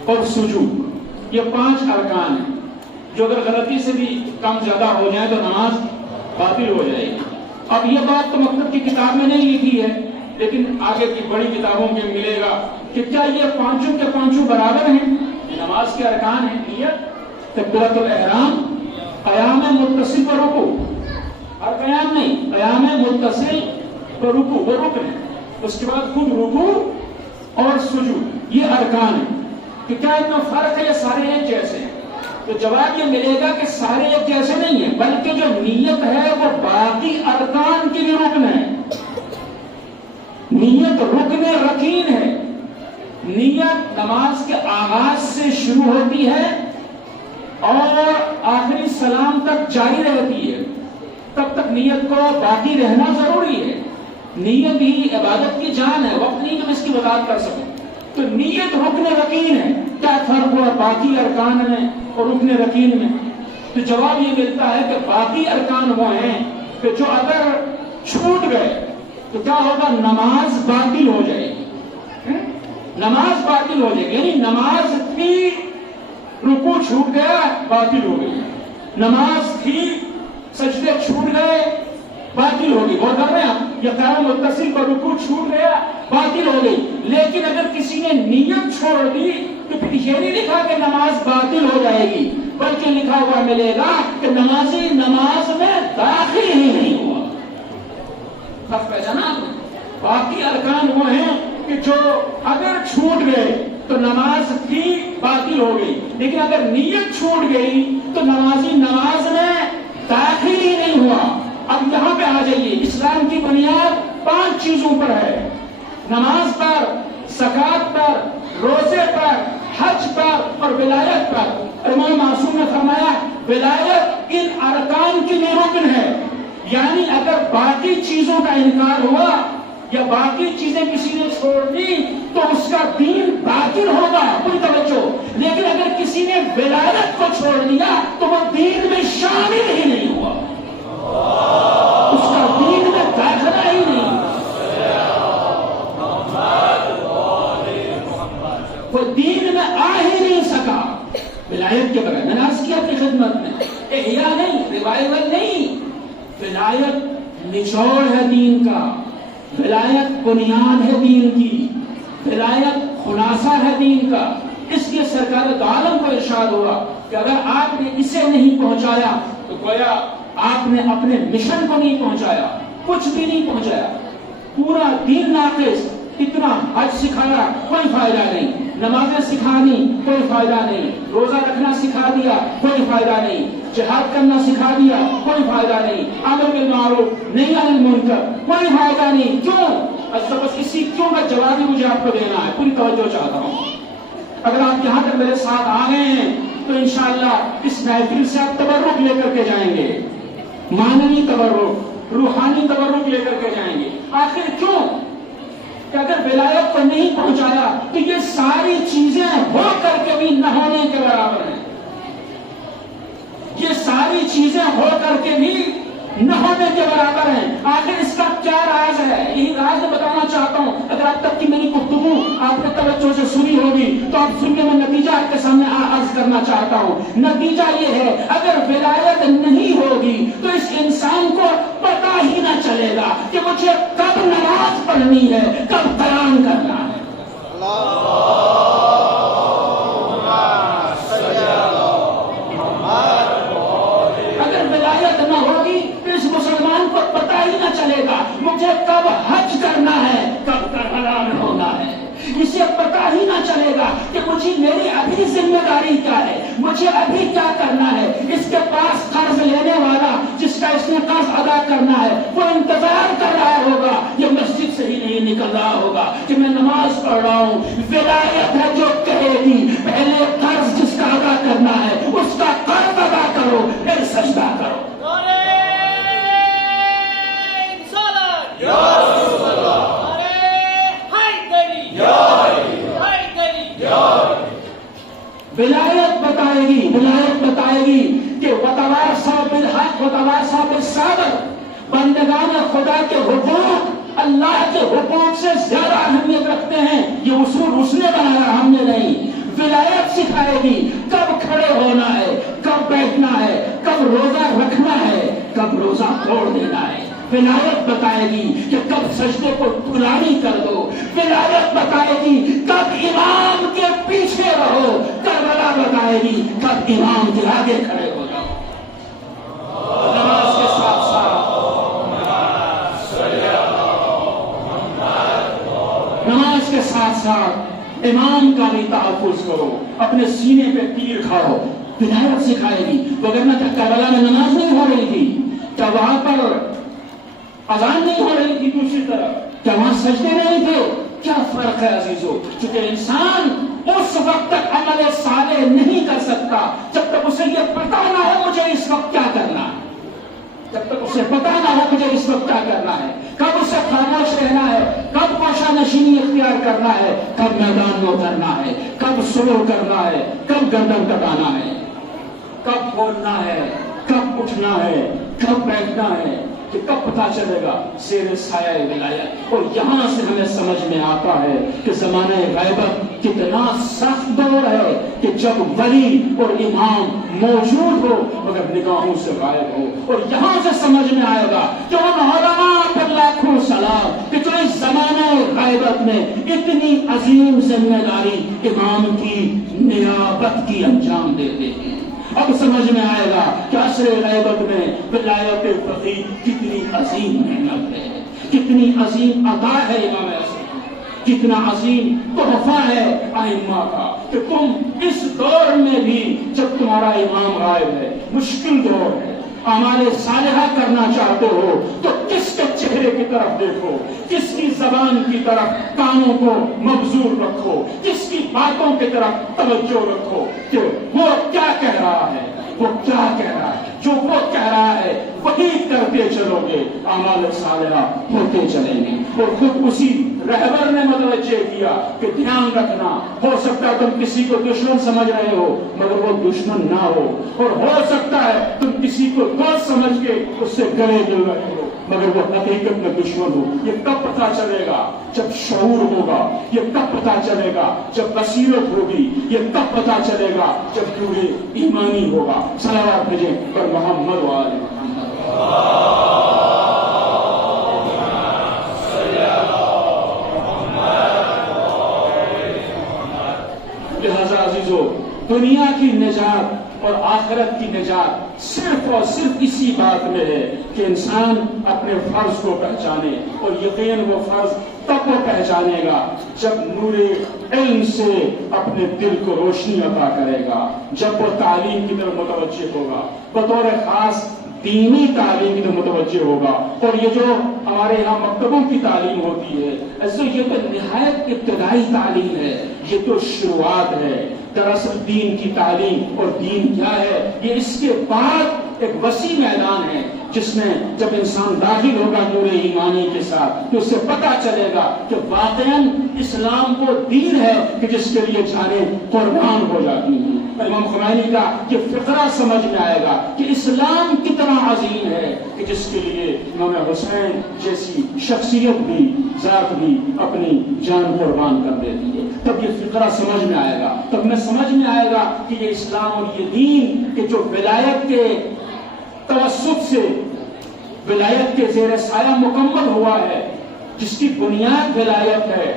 اور سجود، یہ 5 ارکان ہیں جو اگر غلطی سے بھی کم زیادہ ہو جائے تو نماز باطل ہو جائے گی۔ اب یہ بات تو مکتب کی کتاب میں نہیں لکھی ہے، لیکن آگے کی بڑی کتابوں میں ملے گا کہ کیا یہ 5 کے 5 برابر ہیں؟ نماز کے ارکان ہیں نیت، تکبیرۃ الاحرام، قیام متصل و رکوع، اور قیام نہیں، قیام متصل و رکوع، وہ رکن ہے، اس کے بعد خود رکوع اور سجود، یہ ارکان ہیں۔ کہ کیا ان میں فرق ہے یا سارے ایک جیسے ہیں؟ تو جواب یہ ملے گا کہ سارے ایک جیسے نہیں ہیں، بلکہ جو نیت ہے وہ باقی ارکان کی بھی رکن ہے۔ نیت رکن رکین ہے۔ نیت نماز کے آغاز سے شروع ہوتی ہے اور آخری سلام تک جاری رہتی ہے، تب تک نیت کو باقی رہنا ضروری ہے۔ نیت ہی عبادت کی جان ہے، وقت نہیں کہ میں اس کی وضاحت کر سکوں۔ تو نیت رکن رکین ہے۔ کیا فرق ہوا باقی ارکان میں اور رکن رکین میں؟ تو جواب یہ ملتا ہے کہ باقی ارکان وہ ہیں کہ جو اگر چھوٹ گئے تو کیا ہوگا؟ نماز باطل ہو جائے گی، نماز باطل ہو جائے گی، یعنی نماز تھی، رکوع چھوٹ گیا، باطل ہو گئی، نماز تھی، سجدے چھوٹ گئے، باطل ہو گئی۔ غور کر رہے ہیں آپ، یہ قیام متصل پر رکوع چھوٹ گیا، باطل ہو گئی۔ لیکن اگر کسی نے نیت چھوڑ دی تو پھر یہ نہیں لکھا کہ نماز باطل ہو جائے گی، بلکہ لکھا ہوا ملے گا کہ نمازی نماز میں داخل ہی نہیں ہوا۔ فرق پہچانا آپ نے؟ باقی ارکان وہ ہیں کہ جو اگر چھوٹ گئے تو نماز تھی، باطل ہو گئی، لیکن اگر نیت چھوٹ گئی تو نمازی نماز میں داخل ہی نہیں ہوا۔ اب یہاں پہ آ جائیے، اسلام کی بنیاد 5 چیزوں پر ہے، نماز پر، زکات پر، روزے پر، حج پر اور ولایت پر۔ امام معصوم نے فرمایا ولایت ان ارکان کی بھی رکن ہے، یعنی اگر باقی چیزوں کا انکار ہوا یا باقی چیزیں کسی نے چھوڑ دی تو اس کا دین باطل ہوگا، کوئی توجہ۔ لیکن اگر کسی نے ولایت کو چھوڑ دیا تو وہ دین میں شامل ہی نہیں ہوا، اس کا دین میں داخلہ ہی نہیں، وہ دین میں آ ہی نہیں سکا ولایت کے بغیر۔ میں نے عرض کیا اپنی خدمت میں، احیاء نہیں، ریوائول نہیں، ولایت نچوڑ ہے دین کا، ولایت بنیاد ہے دین کی، ولایت خلاصہ ہے دین کا۔ اس لیے سرکار دو عالم کو ارشاد ہوا کہ اگر آپ نے اسے نہیں پہنچایا تو گویا آپ نے اپنے مشن کو نہیں پہنچایا، کچھ بھی نہیں پہنچایا، پورا دین ناقص۔ اتنا حج سکھایا، کوئی فائدہ نہیں، نمازیں سکھا دی، کوئی فائدہ نہیں، روزہ رکھنا سکھا دیا، کوئی فائدہ نہیں، جہاد کرنا سکھا دیا، کوئی فائدہ نہیں، امر بالمعروف نہی عن المنکر، کوئی فائدہ نہیں۔ کیوں؟ بس اسی کیوں کا جواب ہی مجھے آپ کو دینا ہے، پوری توجہ چاہتا ہوں۔ اگر آپ یہاں تک میرے ساتھ آ گئے ہیں تو انشاءاللہ اس محفل سے آپ تبرک لے کر کے جائیں گے، معنوی تبرک، روحانی تبرک لے کر کے جائیں گے۔ آخر کیوں؟ کہ اگر ولایت کو نہیں پہنچایا تو یہ ساری چیزیں ہو کر کے بھی نہ ہونے کے برابر ہیں، یہ ساری چیزیں ہو کر کے بھی نہ ہونے کے برابر ہیں۔ آخر اس کا کیا راز ہے؟ یہی راز میں بتانا چاہتا ہوں۔ اگر اب تک کی میری گفتگو آپ نے توجہ سے سنی ہوگی تو آپ سننے میں نتیجہ آپ کے سامنے عرض کرنا چاہتا ہوں۔ نتیجہ یہ ہے اگر ولایت نہیں ہوگی تو اس انسان کو پتہ ہی نہ چلے گا کہ مجھے کب نماز پڑھنی ہے، کب قیام کرنا ہے۔ اگر ولایت نہ ہوگی تو اس مسلمان کو پتہ ہی نہ چلے گا مجھے کب حج کرنا ہے، کب کربلا میں ہونا ہے۔ اسے پتہ ہی نہ چلے گا کہ مجھے میری ابھی ذمہ داری کیا ہے، مجھے ابھی کیا کرنا ہے۔ اس کے پاس قرض لینے والا جس کا اس نے قرض ادا کرنا ہے وہ انتظار کر رہا ہوگا، یہ مسجد سے ہی نہیں نکل رہا ہوگا کہ میں نماز پڑھ رہا ہوں۔ ولایت ہے جو کہے گی پہلے قرض جس کا ادا کرنا ہے اس کا قرض ادا کرو، پھر سجدہ کرو۔ ولایت بتائے گی، ولایت بتائے گی کہ وتواصوا بالحق وتواصوا بالصبر، بندگان خدا کے حقوق اللہ کے حقوق سے زیادہ اہمیت رکھتے ہیں. یہ اصول اس نے بنایا، ہم نے نہیں. ولایت سکھائے گی کب کھڑے ہونا ہے، کب بیٹھنا ہے، کب روزہ رکھنا ہے، کب روزہ توڑ دینا ہے. ولایت بتائے گی کہ کب سجدے کو طولانی کر دو. ولایت بتائے گی کب امام کے پیچھے رہو. کربلا بتائے گی کب امام کے آگے کھڑے ہو جاؤ. نماز کے ساتھ ساتھ امام کا بھی تحفظ کرو. اپنے سینے پہ تیر کھاؤ. ولایت سکھائے گی. وگرنہ کیا کربلا میں نماز نہیں ہو رہی تھی؟ کیا وہاں پر اذان نہیں ہو رہی تھی؟ دوسری طرف کیا وہاں سجدے نہیں تھے؟ کیا فرق ہے عزیزو؟ چونکہ انسان اس وقت تک عمل صالح نہیں کر سکتا جب تک اسے یہ پتا نہ ہو مجھے اس وقت کیا کرنا ہے. جب تک اسے پتا نہ ہو مجھے اس وقت کیا کرنا ہے، کب اسے خاموش رہنا ہے، کب کوشا نشینی اختیار کرنا ہے، کب میدان میں اترنا ہے، کب سلو کرنا ہے، کب گردن کٹانا ہے، کب بولنا ہے، کب اٹھنا ہے، کب بیٹھنا ہے، کہ کب پتا چلے گا زیر سایہ ولایت. اور یہاں سے ہمیں سمجھ میں آتا ہے کہ زمانہ غیبت کتنا سخت دور ہے کہ جب ولی اور امام موجود ہو مگر نگاہوں سے غائب ہو. اور یہاں سے سمجھ میں آئے گا کہ ان علماء پر لاکھوں سلام کہ جو اس زمانہ غیبت میں اتنی عظیم ذمہ داری امام کی نیابت کی انجام دیتے ہیں. اب سمجھ میں آئے گا کہ عصر غیبت میں ولایت فقیہ کتنی عظیم نعمت ہے، کتنی عظیم عطا ہے امام عصر، کتنا عظیم تحفہ ہے ائمہ کا کہ تم اس دور میں بھی جب تمہارا امام غائب ہے، مشکل دور ہے، اعمال صالحہ کرنا چاہتے ہو تو کس کے چہرے کی طرف دیکھو، کس کی زبان کی طرف کانوں کو مبذور رکھو، کس کی باتوں کی طرف توجہ رکھو کہ وہ کیا کہہ رہا ہے، وہ کیا کہہ رہا ہے. جو وہ کہہ رہا ہے وہی کرتے چلو گے، اعمال صالحہ ہوتے چلیں گے. اور خود اسی رہبر نے متوجہ کیا کہ دھیان رکھنا، ہو سکتا ہے تم کسی کو دشمن سمجھ رہے ہو مگر وہ دشمن نہ ہو، اور ہو سکتا ہے تم کسی کو دوست سمجھ کے اس سے گلے مل رہے ہو مگر وہ حقیقت میں دشمن ہو. یہ کب پتا چلے گا؟ جب شعور ہوگا. یہ کب پتا چلے گا؟ جب بصیرت ہوگی. یہ کب پتا چلے گا؟ جب پورے ایمانی ہوگا. صلوات بھیجیں پر محمد و آل محمد. لہذا عزیزو، دنیا کی نجات اور آخرت کی نجات صرف اور صرف اسی بات میں ہے کہ انسان اپنے فرض کو پہچانے. اور یقین وہ فرض تب وہ پہچانے گا جب نور علم سے اپنے دل کو روشنی عطا کرے گا، جب وہ تعلیم کی طرف متوجہ ہوگا، بطور خاص دینی تعلیم کی طرف متوجہ ہوگا. اور یہ جو ہمارے یہاں مکتبوں کی تعلیم ہوتی ہے ایسے یہ تو نہایت ابتدائی تعلیم ہے، یہ تو شروعات ہے. دراصل دین کی تعلیم اور دین کیا ہے یہ اس کے بعد ایک وسیع میدان ہے جس میں جب انسان داخل ہوگا نور ایمانی کے ساتھ تو اسے پتا چلے گا کہ واقعاً اسلام وہ دین ہے کہ جس کے لیے جانیں قربان ہو جاتی ہیں. امام خمینی کا یہ فقرہ سمجھ میں آئے گا کہ اسلام کتنا عظیم ہے کہ جس کے لیے امام حسین جیسی شخصیت بھی، ذات بھی اپنی جان قربان کر دیتی ہے. تب یہ فقرہ سمجھ میں آئے گا، تب میں سمجھ میں آئے گا کہ یہ اسلام اور یہ دین کہ جو ولایت کے توسط سے ولایت کے زیر سایہ مکمل ہوا ہے، جس کی بنیاد ولایت ہے،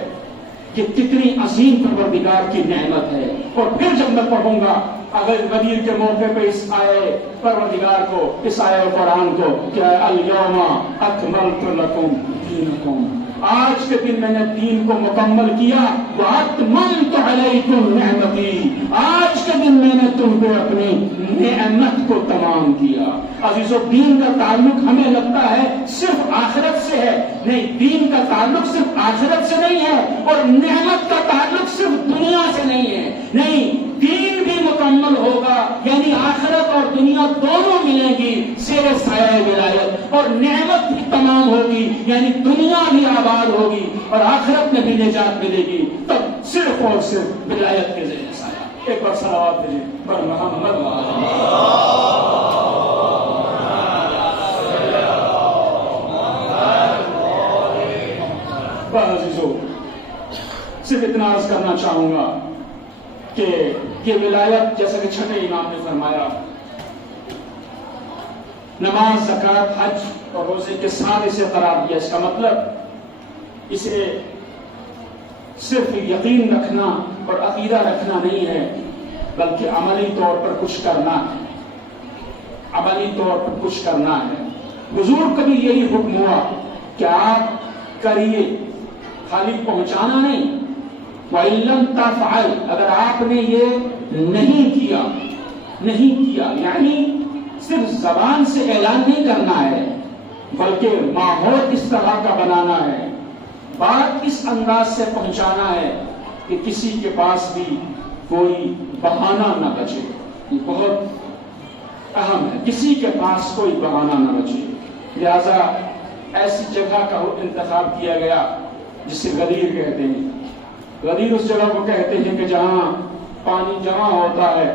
یہ کتنی عظیم پروردگار کی نعمت ہے. اور پھر جب میں پڑھوں گا اگر غدیر کے موقع پہ اس آئے پروردگار کو، اس آئے قرآن کو کہ الیوم اکملت لکم دینکم، آج کے دن میں نے دین کو مکمل کیا. واتممت علیکم نعمتی، آج کے دن میں نے تم پہ اپنی نعمت کو تمام کیا. عزیزو، دین کا تعلق ہمیں لگتا ہے صرف آخرت سے ہے، نہیں، دین کا تعلق صرف آخرت سے نہیں ہے اور نعمت کا تعلق صرف دنیا سے نہیں ہے. نہیں، دین بھی مکمل ہوگا یعنی آخرت اور دنیا دونوں ملیں گی زیر سایہ ولایت، اور نعمت بھی تمام ہوگی یعنی دنیا بھی آباد ہوگی اور آخرت میں بھی نجات ملے گی. تب صرف اور صرف ولایت کے زیر سایہ. ایک بار صلوات بھیجیں پر محمد و آل محمد. صرف اتنا عرض کرنا چاہوں گا کہ یہ ولایت جیسا کہ چھٹے امام نے فرمایا، نماز، زکوٰۃ، حج اور روزے کے ساتھ اسے قرار دیا۔ اس کا مطلب اسے صرف یقین رکھنا اور عقیدہ رکھنا نہیں ہے، بلکہ عملی طور پر کچھ کرنا ہے، عملی طور پر کچھ کرنا ہے۔ حضور کبھی یہی حکم ہوا کہ آپ کریے، خالی پہنچانا نہیں۔ وَإِن لَّمْ تَفْعَلْ، اگر آپ نے یہ نہیں کیا یعنی صرف زبان سے اعلان نہیں کرنا ہے، بلکہ ماحول اس طرح کا بنانا ہے، بات اس انداز سے پہنچانا ہے کہ کسی کے پاس بھی کوئی بہانہ نہ بچے۔ یہ بہت اہم ہے، کسی کے پاس کوئی بہانہ نہ بچے۔ لہذا ایسی جگہ کا انتخاب کیا گیا جسے غدیر کہتے ہیں۔ غدیر اس جگہ کو کہتے ہیں کہ جہاں پانی جمع ہوتا ہے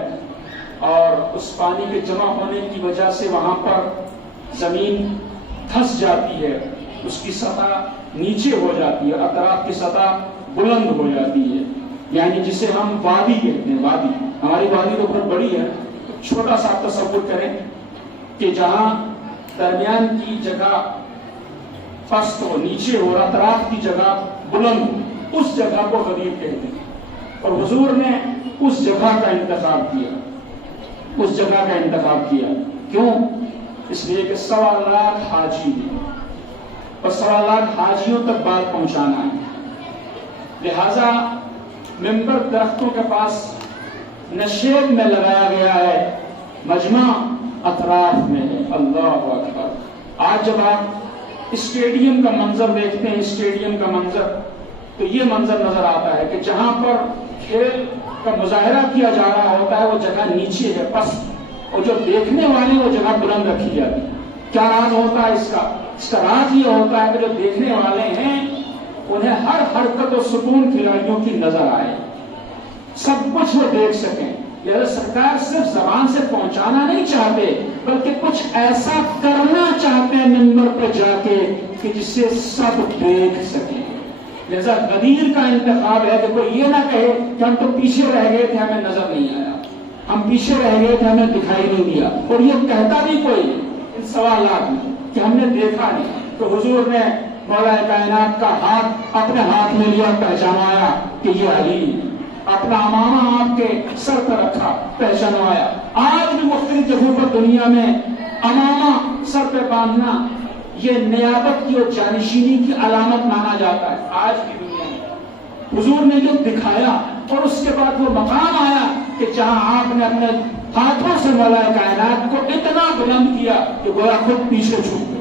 اور اس پانی کے جمع ہونے کی وجہ سے وہاں پر زمین دھس جاتی ہے، اس کی سطح نیچے ہو جاتی ہے، اطراف کی سطح بلند ہو جاتی ہے، یعنی جسے ہم وادی کہتے ہیں۔ وادی، ہماری وادی تو بہت بڑی ہے، چھوٹا سا تصور کریں کہ جہاں درمیان کی جگہ پست ہو، نیچے ہو، اطراف کی جگہ بلند ہو، اس جگہ کو غدیر کہتے ہیں۔ اور حضور نے اس جگہ کا انتخاب کیا، اس جگہ کا انتخاب کیا۔ کیوں؟ اس لیے کہ 1.25 لاکھ حاجی ہیں اور 1.25 لاکھ حاجیوں تک بات پہنچانا ہے۔ لہذا ممبر درختوں کے پاس نشیب میں لگایا گیا ہے، مجمع اطراف میں ہے۔ اللہ اکبر! آج جب آپ اسٹیڈیم کا منظر دیکھتے ہیں، اسٹیڈیم کا منظر، تو یہ منظر نظر آتا ہے کہ جہاں پر کھیل کا مظاہرہ کیا جا رہا ہوتا ہے وہ جگہ نیچے ہے، پست، اور جو دیکھنے والے وہ جگہ بلند رکھی جاتی ہے۔ کیا راز ہوتا ہے اس کا راز یہ ہوتا ہے کہ جو دیکھنے والے ہیں انہیں ہر حرکت و سکون کھلاڑیوں کی نظر آئے، سب کچھ وہ دیکھ سکیں۔ لہذا سرکار صرف زبان سے پہنچانا نہیں چاہتے، بلکہ کچھ ایسا کرنا چاہتے ہیں منبر پہ جا کے کہ جسے سب دیکھ سکیں۔ لہذا غدیر کا انتخاب ہے کہ کوئی یہ نہ کہے کہ ہم تو پیچھے رہ گئے تھے، ہمیں نظر نہیں آیا، ہم پیچھے رہ گئے تھے، ہمیں دکھائی نہیں دیا، اور یہ کہتا بھی کوئی ان 1.25 لاکھ میں کہ ہم نے دیکھا نہیں۔ تو حضور نے مولا کائنات کا ہاتھ اپنے ہاتھ میں لیا، پہچانوایا کہ یہ علی ہے، اپنا امامہ آپ کے سر پر رکھا، پہچانوایا۔ آج بھی مختلف جگہوں پر دنیا میں امامہ سر پہ باندھنا یہ نیابت کی اور جانشینی کی علامت مانا جاتا ہے۔ آج کی دنیا میں حضور نے جو دکھایا، اور اس کے بعد وہ مقام آیا کہ جہاں آپ نے اپنے ہاتھوں سے مولا کائنات کو اتنا بلند کیا کہ گویا خود پیچھے چھوٹ گئے،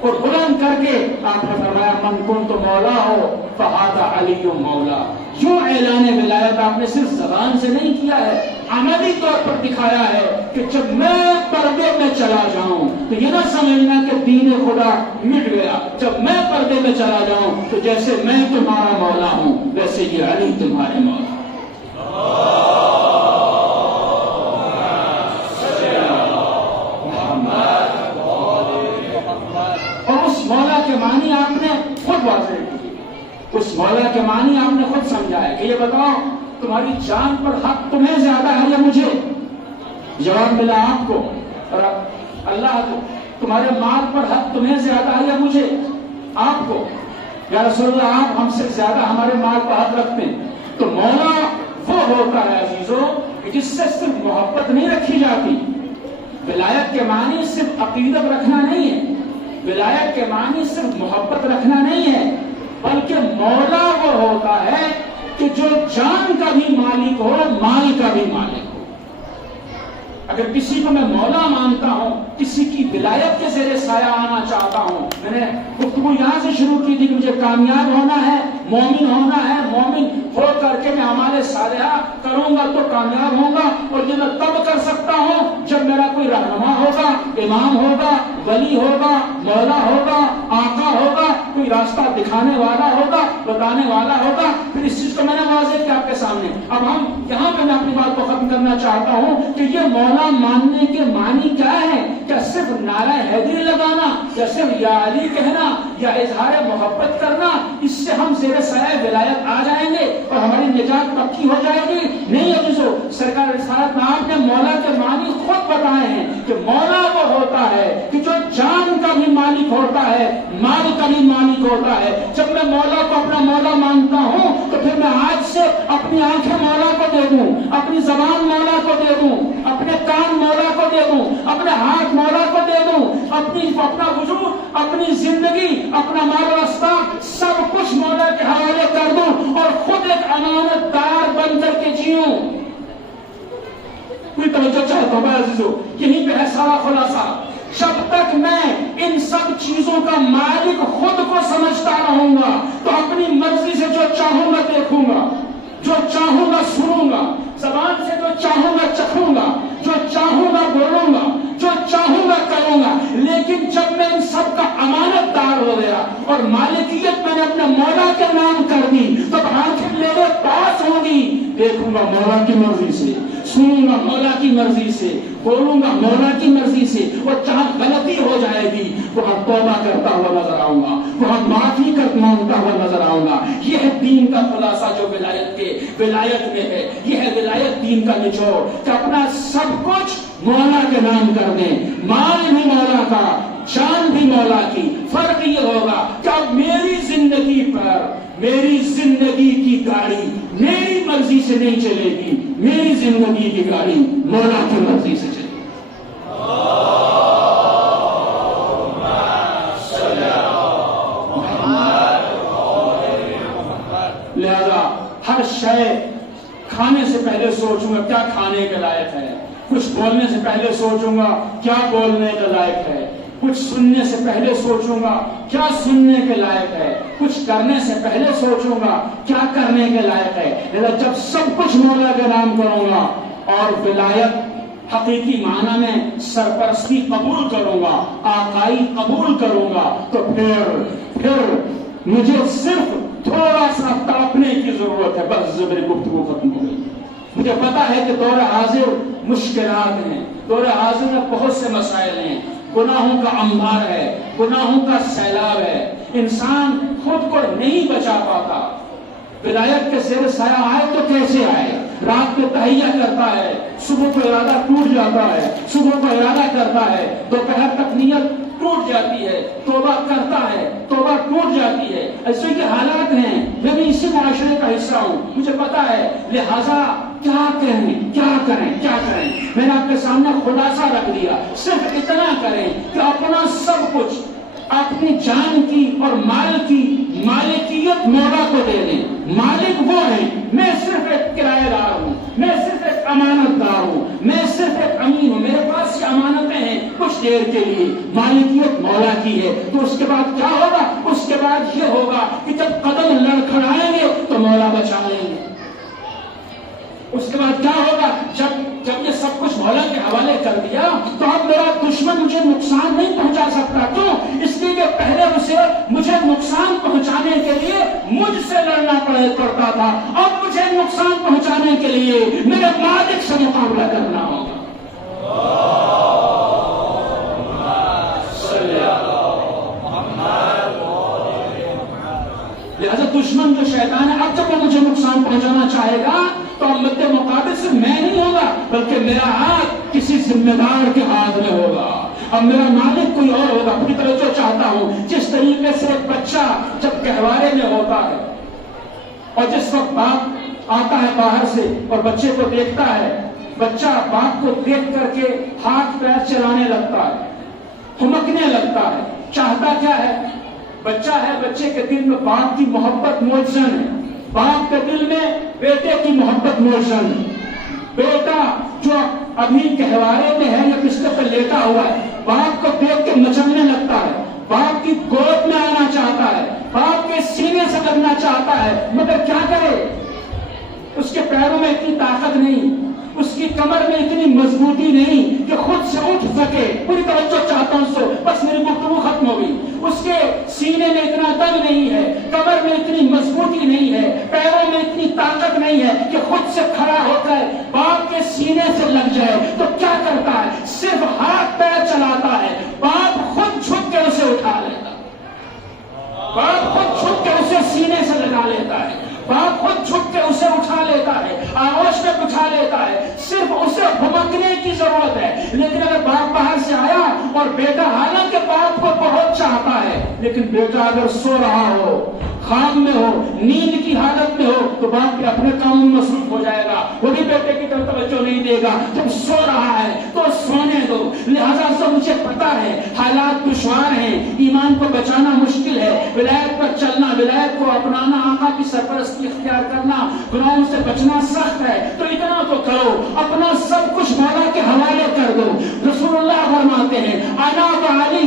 اور بلند کر کے آپ نے فرمایا من کنت مولا ہو فہذا علی مولا۔ یوں اعلان ولایت آپ نے صرف زبان سے نہیں کیا ہے، عملی طور پر دکھایا ہے کہ جب میں پردے میں چلا جاؤں تو یہ نہ سمجھنا کہ دین خدا مٹ گیا، جب میں پردے میں چلا جاؤں تو جیسے میں تمہارا مولا ہوں ویسے یہ علی تمہارے مولا۔ اور اس مولا کے معنی آپ نے خود واضح کی، اس مولا کے معنی آپ نے خود سمجھا ہے کہ یہ بتاؤ تمہاری جان پر حق تمہیں زیادہ ہے یا مجھے؟ جواب ملا آپ کو اور اللہ کو، تمہارے مال پر حق تمہیں زیادہ ہے یا مجھے؟ آپ کو۔ یا رسول اللہ آپ ہم سے زیادہ ہمارے مال پر حق رکھتے ہیں۔ تو مولا وہ ہوتا ہے عزیزوں جس سے صرف محبت نہیں رکھی جاتی۔ ولایت کے معنی صرف عقیدت رکھنا نہیں ہے، ولایت کے معنی صرف محبت رکھنا نہیں ہے، بلکہ مولا وہ ہوتا ہے کہ جو جان کا بھی مالک ہو، مال کا بھی مالک ہو۔ اگر کسی کو میں مولا مانتا ہوں، کسی کی ولایت کے زیر سایہ آنا چاہتا ہوں، میں نے گفتگو یہاں سے شروع کی تھی کہ مجھے کامیاب ہونا ہے، مومن ہونا ہے، مومن ہو کر کے میں اعمال صالحہ کروں گا تو کامیاب ہوں گا، اور یہ میں تب کر سکتا ہوں جب میرا کوئی رہنما ہوگا، امام ہوگا، ولی ہوگا، مولا ہوگا، آقا ہوگا، کوئی راستہ دکھانے والا ہوگا، بتانے والا ہوگا۔ پھر اس چیز کو میں نے واضح کیا آپ کے سامنے۔ اب ہم یہاں پہ میں اپنی بات کو ختم کرنا چاہتا ہوں کہ یہ مولا ماننے کے معنی کیا ہے؟ کیا صرف نعرہ حیدری لگانا یا صرف یا علی کہنا یا اظہار محبت کرنا اس سے ہم زیر سایہ ولایت آ جائیں گے اور ہماری نجات پکی ہو جائے گی؟ نہیں عزیزو، سرکار رسالت آپ نے مولا کے معنی خود بتائے ہیں کہ مولا وہ ہوتا ہے کہ جو جان کا بھی مالک ہوتا ہے، مال کا بھی مالک ہوتا ہے۔ جب میں مولا کو اپنا مولا مانتا ہوں تو پھر میں آج سے اپنی آنکھیں مولا کو دے دوں، اپنی زبان مولا کو دے دوں، اپنے کان مولا کو دے دوں، اپنے ہاتھ مولا کو دے دوں، اپنا وجود، اپنی زندگی، اپنا مال و اسباب سب کچھ مولا کے حوالے کر دوں اور خود ایک امانت دار بن کر کے جیوں۔ کوئی توجہ چاہتا ہوں عزیزو، یہیں پہ ہے سارا خلاصہ۔ جب تک میں ان سب چیزوں کا مالک خود کو سمجھتا رہوں گا تو اپنی مرضی سے جو چاہوں گا دیکھوں گا، جو چاہوں گا سنوں گا، زبان سے جو چاہوں گا چکھوں گا، جو چاہوں گا بولوں گا، جو چاہوں گا کروں گا۔ لیکن جب میں ان سب کا امانت دار ہو گیا اور مالکیت میں نے اپنے مولا کے نام کر دی تو آنکھیں میرے پاس ہوگی، دیکھوں گا مولا کی مرضی سے، سنوں گا مولا کی مرضی سے، بولوں گا مولا کی مرضی سے، اور جہاں غلطی ہو جائے گی وہاں توبہ کرتا ہوا نظر آؤں گا، وہاں معافی مانگتا ہوا نظر آؤں گا۔ یہ ہے دین کا خلاصہ جو ولایت میں ہے، یہ ہے ولایت دین کا نچوڑ کہ اپنا سب کچھ مولا کے نام کر دیں، مال بھی مولا کا، جان بھی مولا کی۔ فرق یہ ہوگا کہ اب میری زندگی پر میری زندگی کی گاڑی میری مرضی سے نہیں چلے گی، میری زندگی کی گاڑی مولا کی مرضی سے چلے گی۔ لہذا ہر شے کھانے سے پہلے سوچوں گا کیا کھانے کے لائق ہے، کچھ بولنے سے پہلے سوچوں گا کیا بولنے کے لائق ہے، کچھ سننے سے پہلے سوچوں گا کیا سننے کے لائق ہے، کچھ کرنے سے پہلے سوچوں گا کیا کرنے کے لائق ہے۔ لہذا جب سب کچھ مولا کے نام کروں گا اور ولایت حقیقی معنی میں سرپرستی قبول کروں گا، آقائی قبول کروں گا، تو پھر مجھے صرف تھوڑا سا تڑپنے کی ضرورت ہے، بس میری گفتگو ختم ہو گئی۔ مجھے پتا ہے کہ دور حاضر مشکلات ہیں، دور حاضر میں بہت سے مسائل ہیں، گناہوں کا انبار ہے، گناہوں کا سیلاب ہے، انسان خود کو نہیں بچا پاتا۔ ولایت کے زیر سایہ آئے تو کیسے آئے؟ رات میں تہیہ کرتا ہے، صبح کو ارادہ ٹوٹ جاتا ہے، صبح کو ارادہ کرتا ہے، دوپہر تک نیت ٹوٹ جاتی ہے، توبہ کرتا ہے، توبہ ٹوٹ جاتی ہے۔ ایسے کے حالات ہیں، میں بھی اسی معاشرے کا حصہ ہوں، مجھے پتا ہے۔ لہذا کیا کریں؟ میں نے آپ کے سامنے خلاصہ رکھ دیا، صرف اتنا کریں کہ اپنا سب کچھ، اپنی جان کی اور مال کی مالکیت مولا کو دے دیں۔ مالک وہ ہیں، میں صرف ایک کرایہ دار ہوں، میں صرف ایک امانت دار ہوں، میں صرف ایک امین ہوں، میرے پاس یہ امانتیں ہیں کچھ دیر کے لیے، مالکیت مولا کی ہے۔ تو اس کے بعد کیا ہوگا؟ اس کے بعد یہ ہوگا کہ جب قدم لڑکھڑائیں گے تو مولا بچا لیں گے۔ اس کے بعد کیا ہوگا؟ جب یہ سب کچھ مولا کے حوالے کر دیا تو اب میرا دشمن مجھے نقصان نہیں پہنچا سکتا۔ کیوں؟ اس لیے کہ پہلے اسے مجھے نقصان پہنچانے کے لیے مجھ سے لڑنا پڑتا تھا، اب مجھے نقصان پہنچانے کے لیے میرے مالک سے مقابلہ کرنا ہوگا۔ لہذا دشمن جو شیطان ہے، اب جب وہ مجھے نقصان پہنچانا چاہے گا تو مد مقابل سے میں نہیں ہوگا، بلکہ میرا ہاتھ کسی ذمہ دار کے ہاتھ میں ہوگا، اب میرا مالک کوئی اور ہوگا۔ پوری توجہ چاہتا ہوں، جس طریقے سے ایک بچہ جب گہوارے میں ہوتا ہے اور جس وقت باپ آتا ہے باہر سے اور بچے کو دیکھتا ہے، بچہ باپ کو دیکھ کر کے ہاتھ پیر چلانے لگتا ہے، ہمکنے لگتا ہے، چاہتا کیا ہے؟ بچہ ہے، بچے کے دل میں باپ کی محبت موجزن ہے، باپ کے دل میں بیٹے کی محبت موجزن ہے۔ بیٹا جو ابھی گہوارے میں ہے یا بستر پہ لیٹا ہوا ہے، باپ کو دیکھ کے مچلنے لگتا ہے، باپ کی گود میں آنا چاہتا ہے، باپ کے سینے سے لگنا چاہتا ہے، مگر کیا کرے؟ اس کے پیروں میں اتنی طاقت نہیں، اس کی کمر میں اتنی مضبوطی نہیں کہ خود سے اٹھ سکے۔ پوری توجہ چاہتا ہوں سو، بس میری گفتگو ختم ہو گئی۔ اس کے سینے میں اتنا دم نہیں ہے، کمر میں اتنی مضبوطی نہیں ہے، پیروں میں اتنی طاقت نہیں ہے کہ خود سے کھڑا ہو کر باپ کے سینے سے لگ جائے تو کیا کرتا ہے؟ صرف ہاتھ پیر چلاتا ہے، باپ خود جھک کے اسے اٹھا لیتا ہے، باپ خود جھک کے اسے سینے سے لگا لیتا ہے، باپ خود جھک کے اسے اٹھا لیتا ہے، آغوش میں بٹھا لیتا ہے، صرف اسے بھمکنے کی ضرورت ہے۔ لیکن اگر باپ باہر سے آیا اور بیٹا حالانکہ باپ کو بہت چاہتا ہے، لیکن بیٹا اگر سو رہا ہو، خواب میں ہو، نیند کی حالت میں ہو، تو باپ بھی اپنے کام میں مصروف ہو جائے گا، وہ بھی بیٹے کی طرف توجہ نہیں دے گا۔ جب سو رہا ہے تو سونے دو۔ لہذا سے مجھے پتا ہے حالات دشوار ہیں، ایمان کو بچانا مشکل ہے، ولایت پر چلنا، ولایت کو اپنانا، آقا کی سرپرستی اختیار کرنا، گناہوں سے بچنا سخت ہے، تو اتنا تو کرو، اپنا سب کچھ مولا کے حوالے کر دو۔ رسول اللہ فرماتے ہیں انا وعلی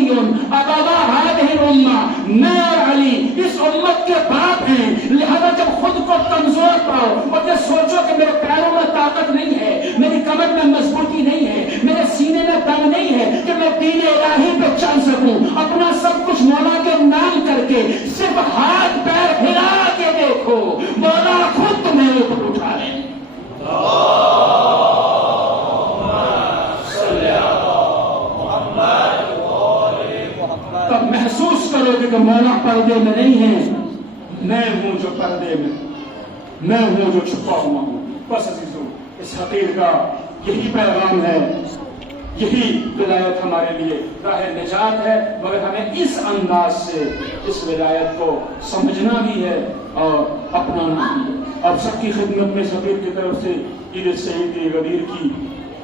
ابوا هذه الامه، میں اور علی اس امت کے باپ ہیں۔ لہذا جب خود کو کمزور پاؤ اور یہ سوچو کہ میرے پیروں میں طاقت نہیں ہے، میری کمر میں مضبوطی نہیں ہے، میرے سینے میں دم نہیں ہے کہ میں دین الہی پہ چل سکوں، اپنا سب کچھ مولا کے نام کر کے صرف ہاتھ پیر ہلا کے دیکھو، مولا خود تمہیں اوپر اٹھا لے۔ تب محسوس کرو کہ مولا پردے میں نہیں ہے، میں ہوں جو پردے میں ہوں جو چھپا ہوا ہوں۔ بس عزیزو، اس حقیر کا یہی پیغام ہے، یہی ولایت ہمارے لیے راہ نجات ہے، مگر ہمیں اس انداز سے اس ولایت کو سمجھنا بھی ہے اور اپنانا بھی ہے۔ اب سب کی خدمت میں حقیر کی طرف سے عید سعید غدیر کی،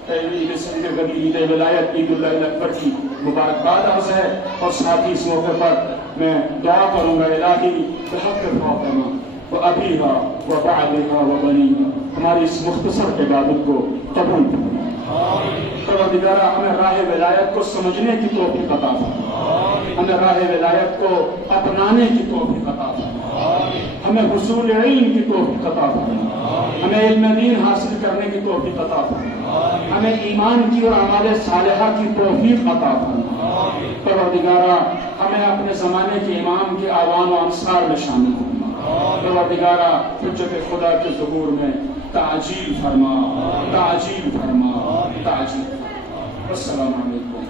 عید سعید غدیر، عید ولایت، عید اللہ اکبر کی مبارکباد عرض ہے، اور ساتھ ہی اس موقع پر میں دعا کروں گا الہی بحق فاطمہ وابیہا وبعدہا وبنیہا، ہماری اس مختصر عبادت کو قبول کرنا۔ پروردگارہ ہمیں راہ ولایت کو سمجھنے کی توفیق عطا فرما، ہمیں راہ ولایت کو اپنانے کی توفیق عطا فرما، ہمیں حصول علم کی توفیق عطا فرما، ہمیں علم دین حاصل کرنے کی توفیق عطا فرما، ہمیں ایمان کی اور اعمال صالحہ کی توفیق عطا فرما۔ پروردگارہ ہمیں اپنے زمانے کے امام کے اعوان و انصار میں شامل فرما۔ پروردگارہ حجت خدا کے ظہور میں تعجیل فرما، تعجیل فرما، تعجیل فرما۔ السلام علیکم۔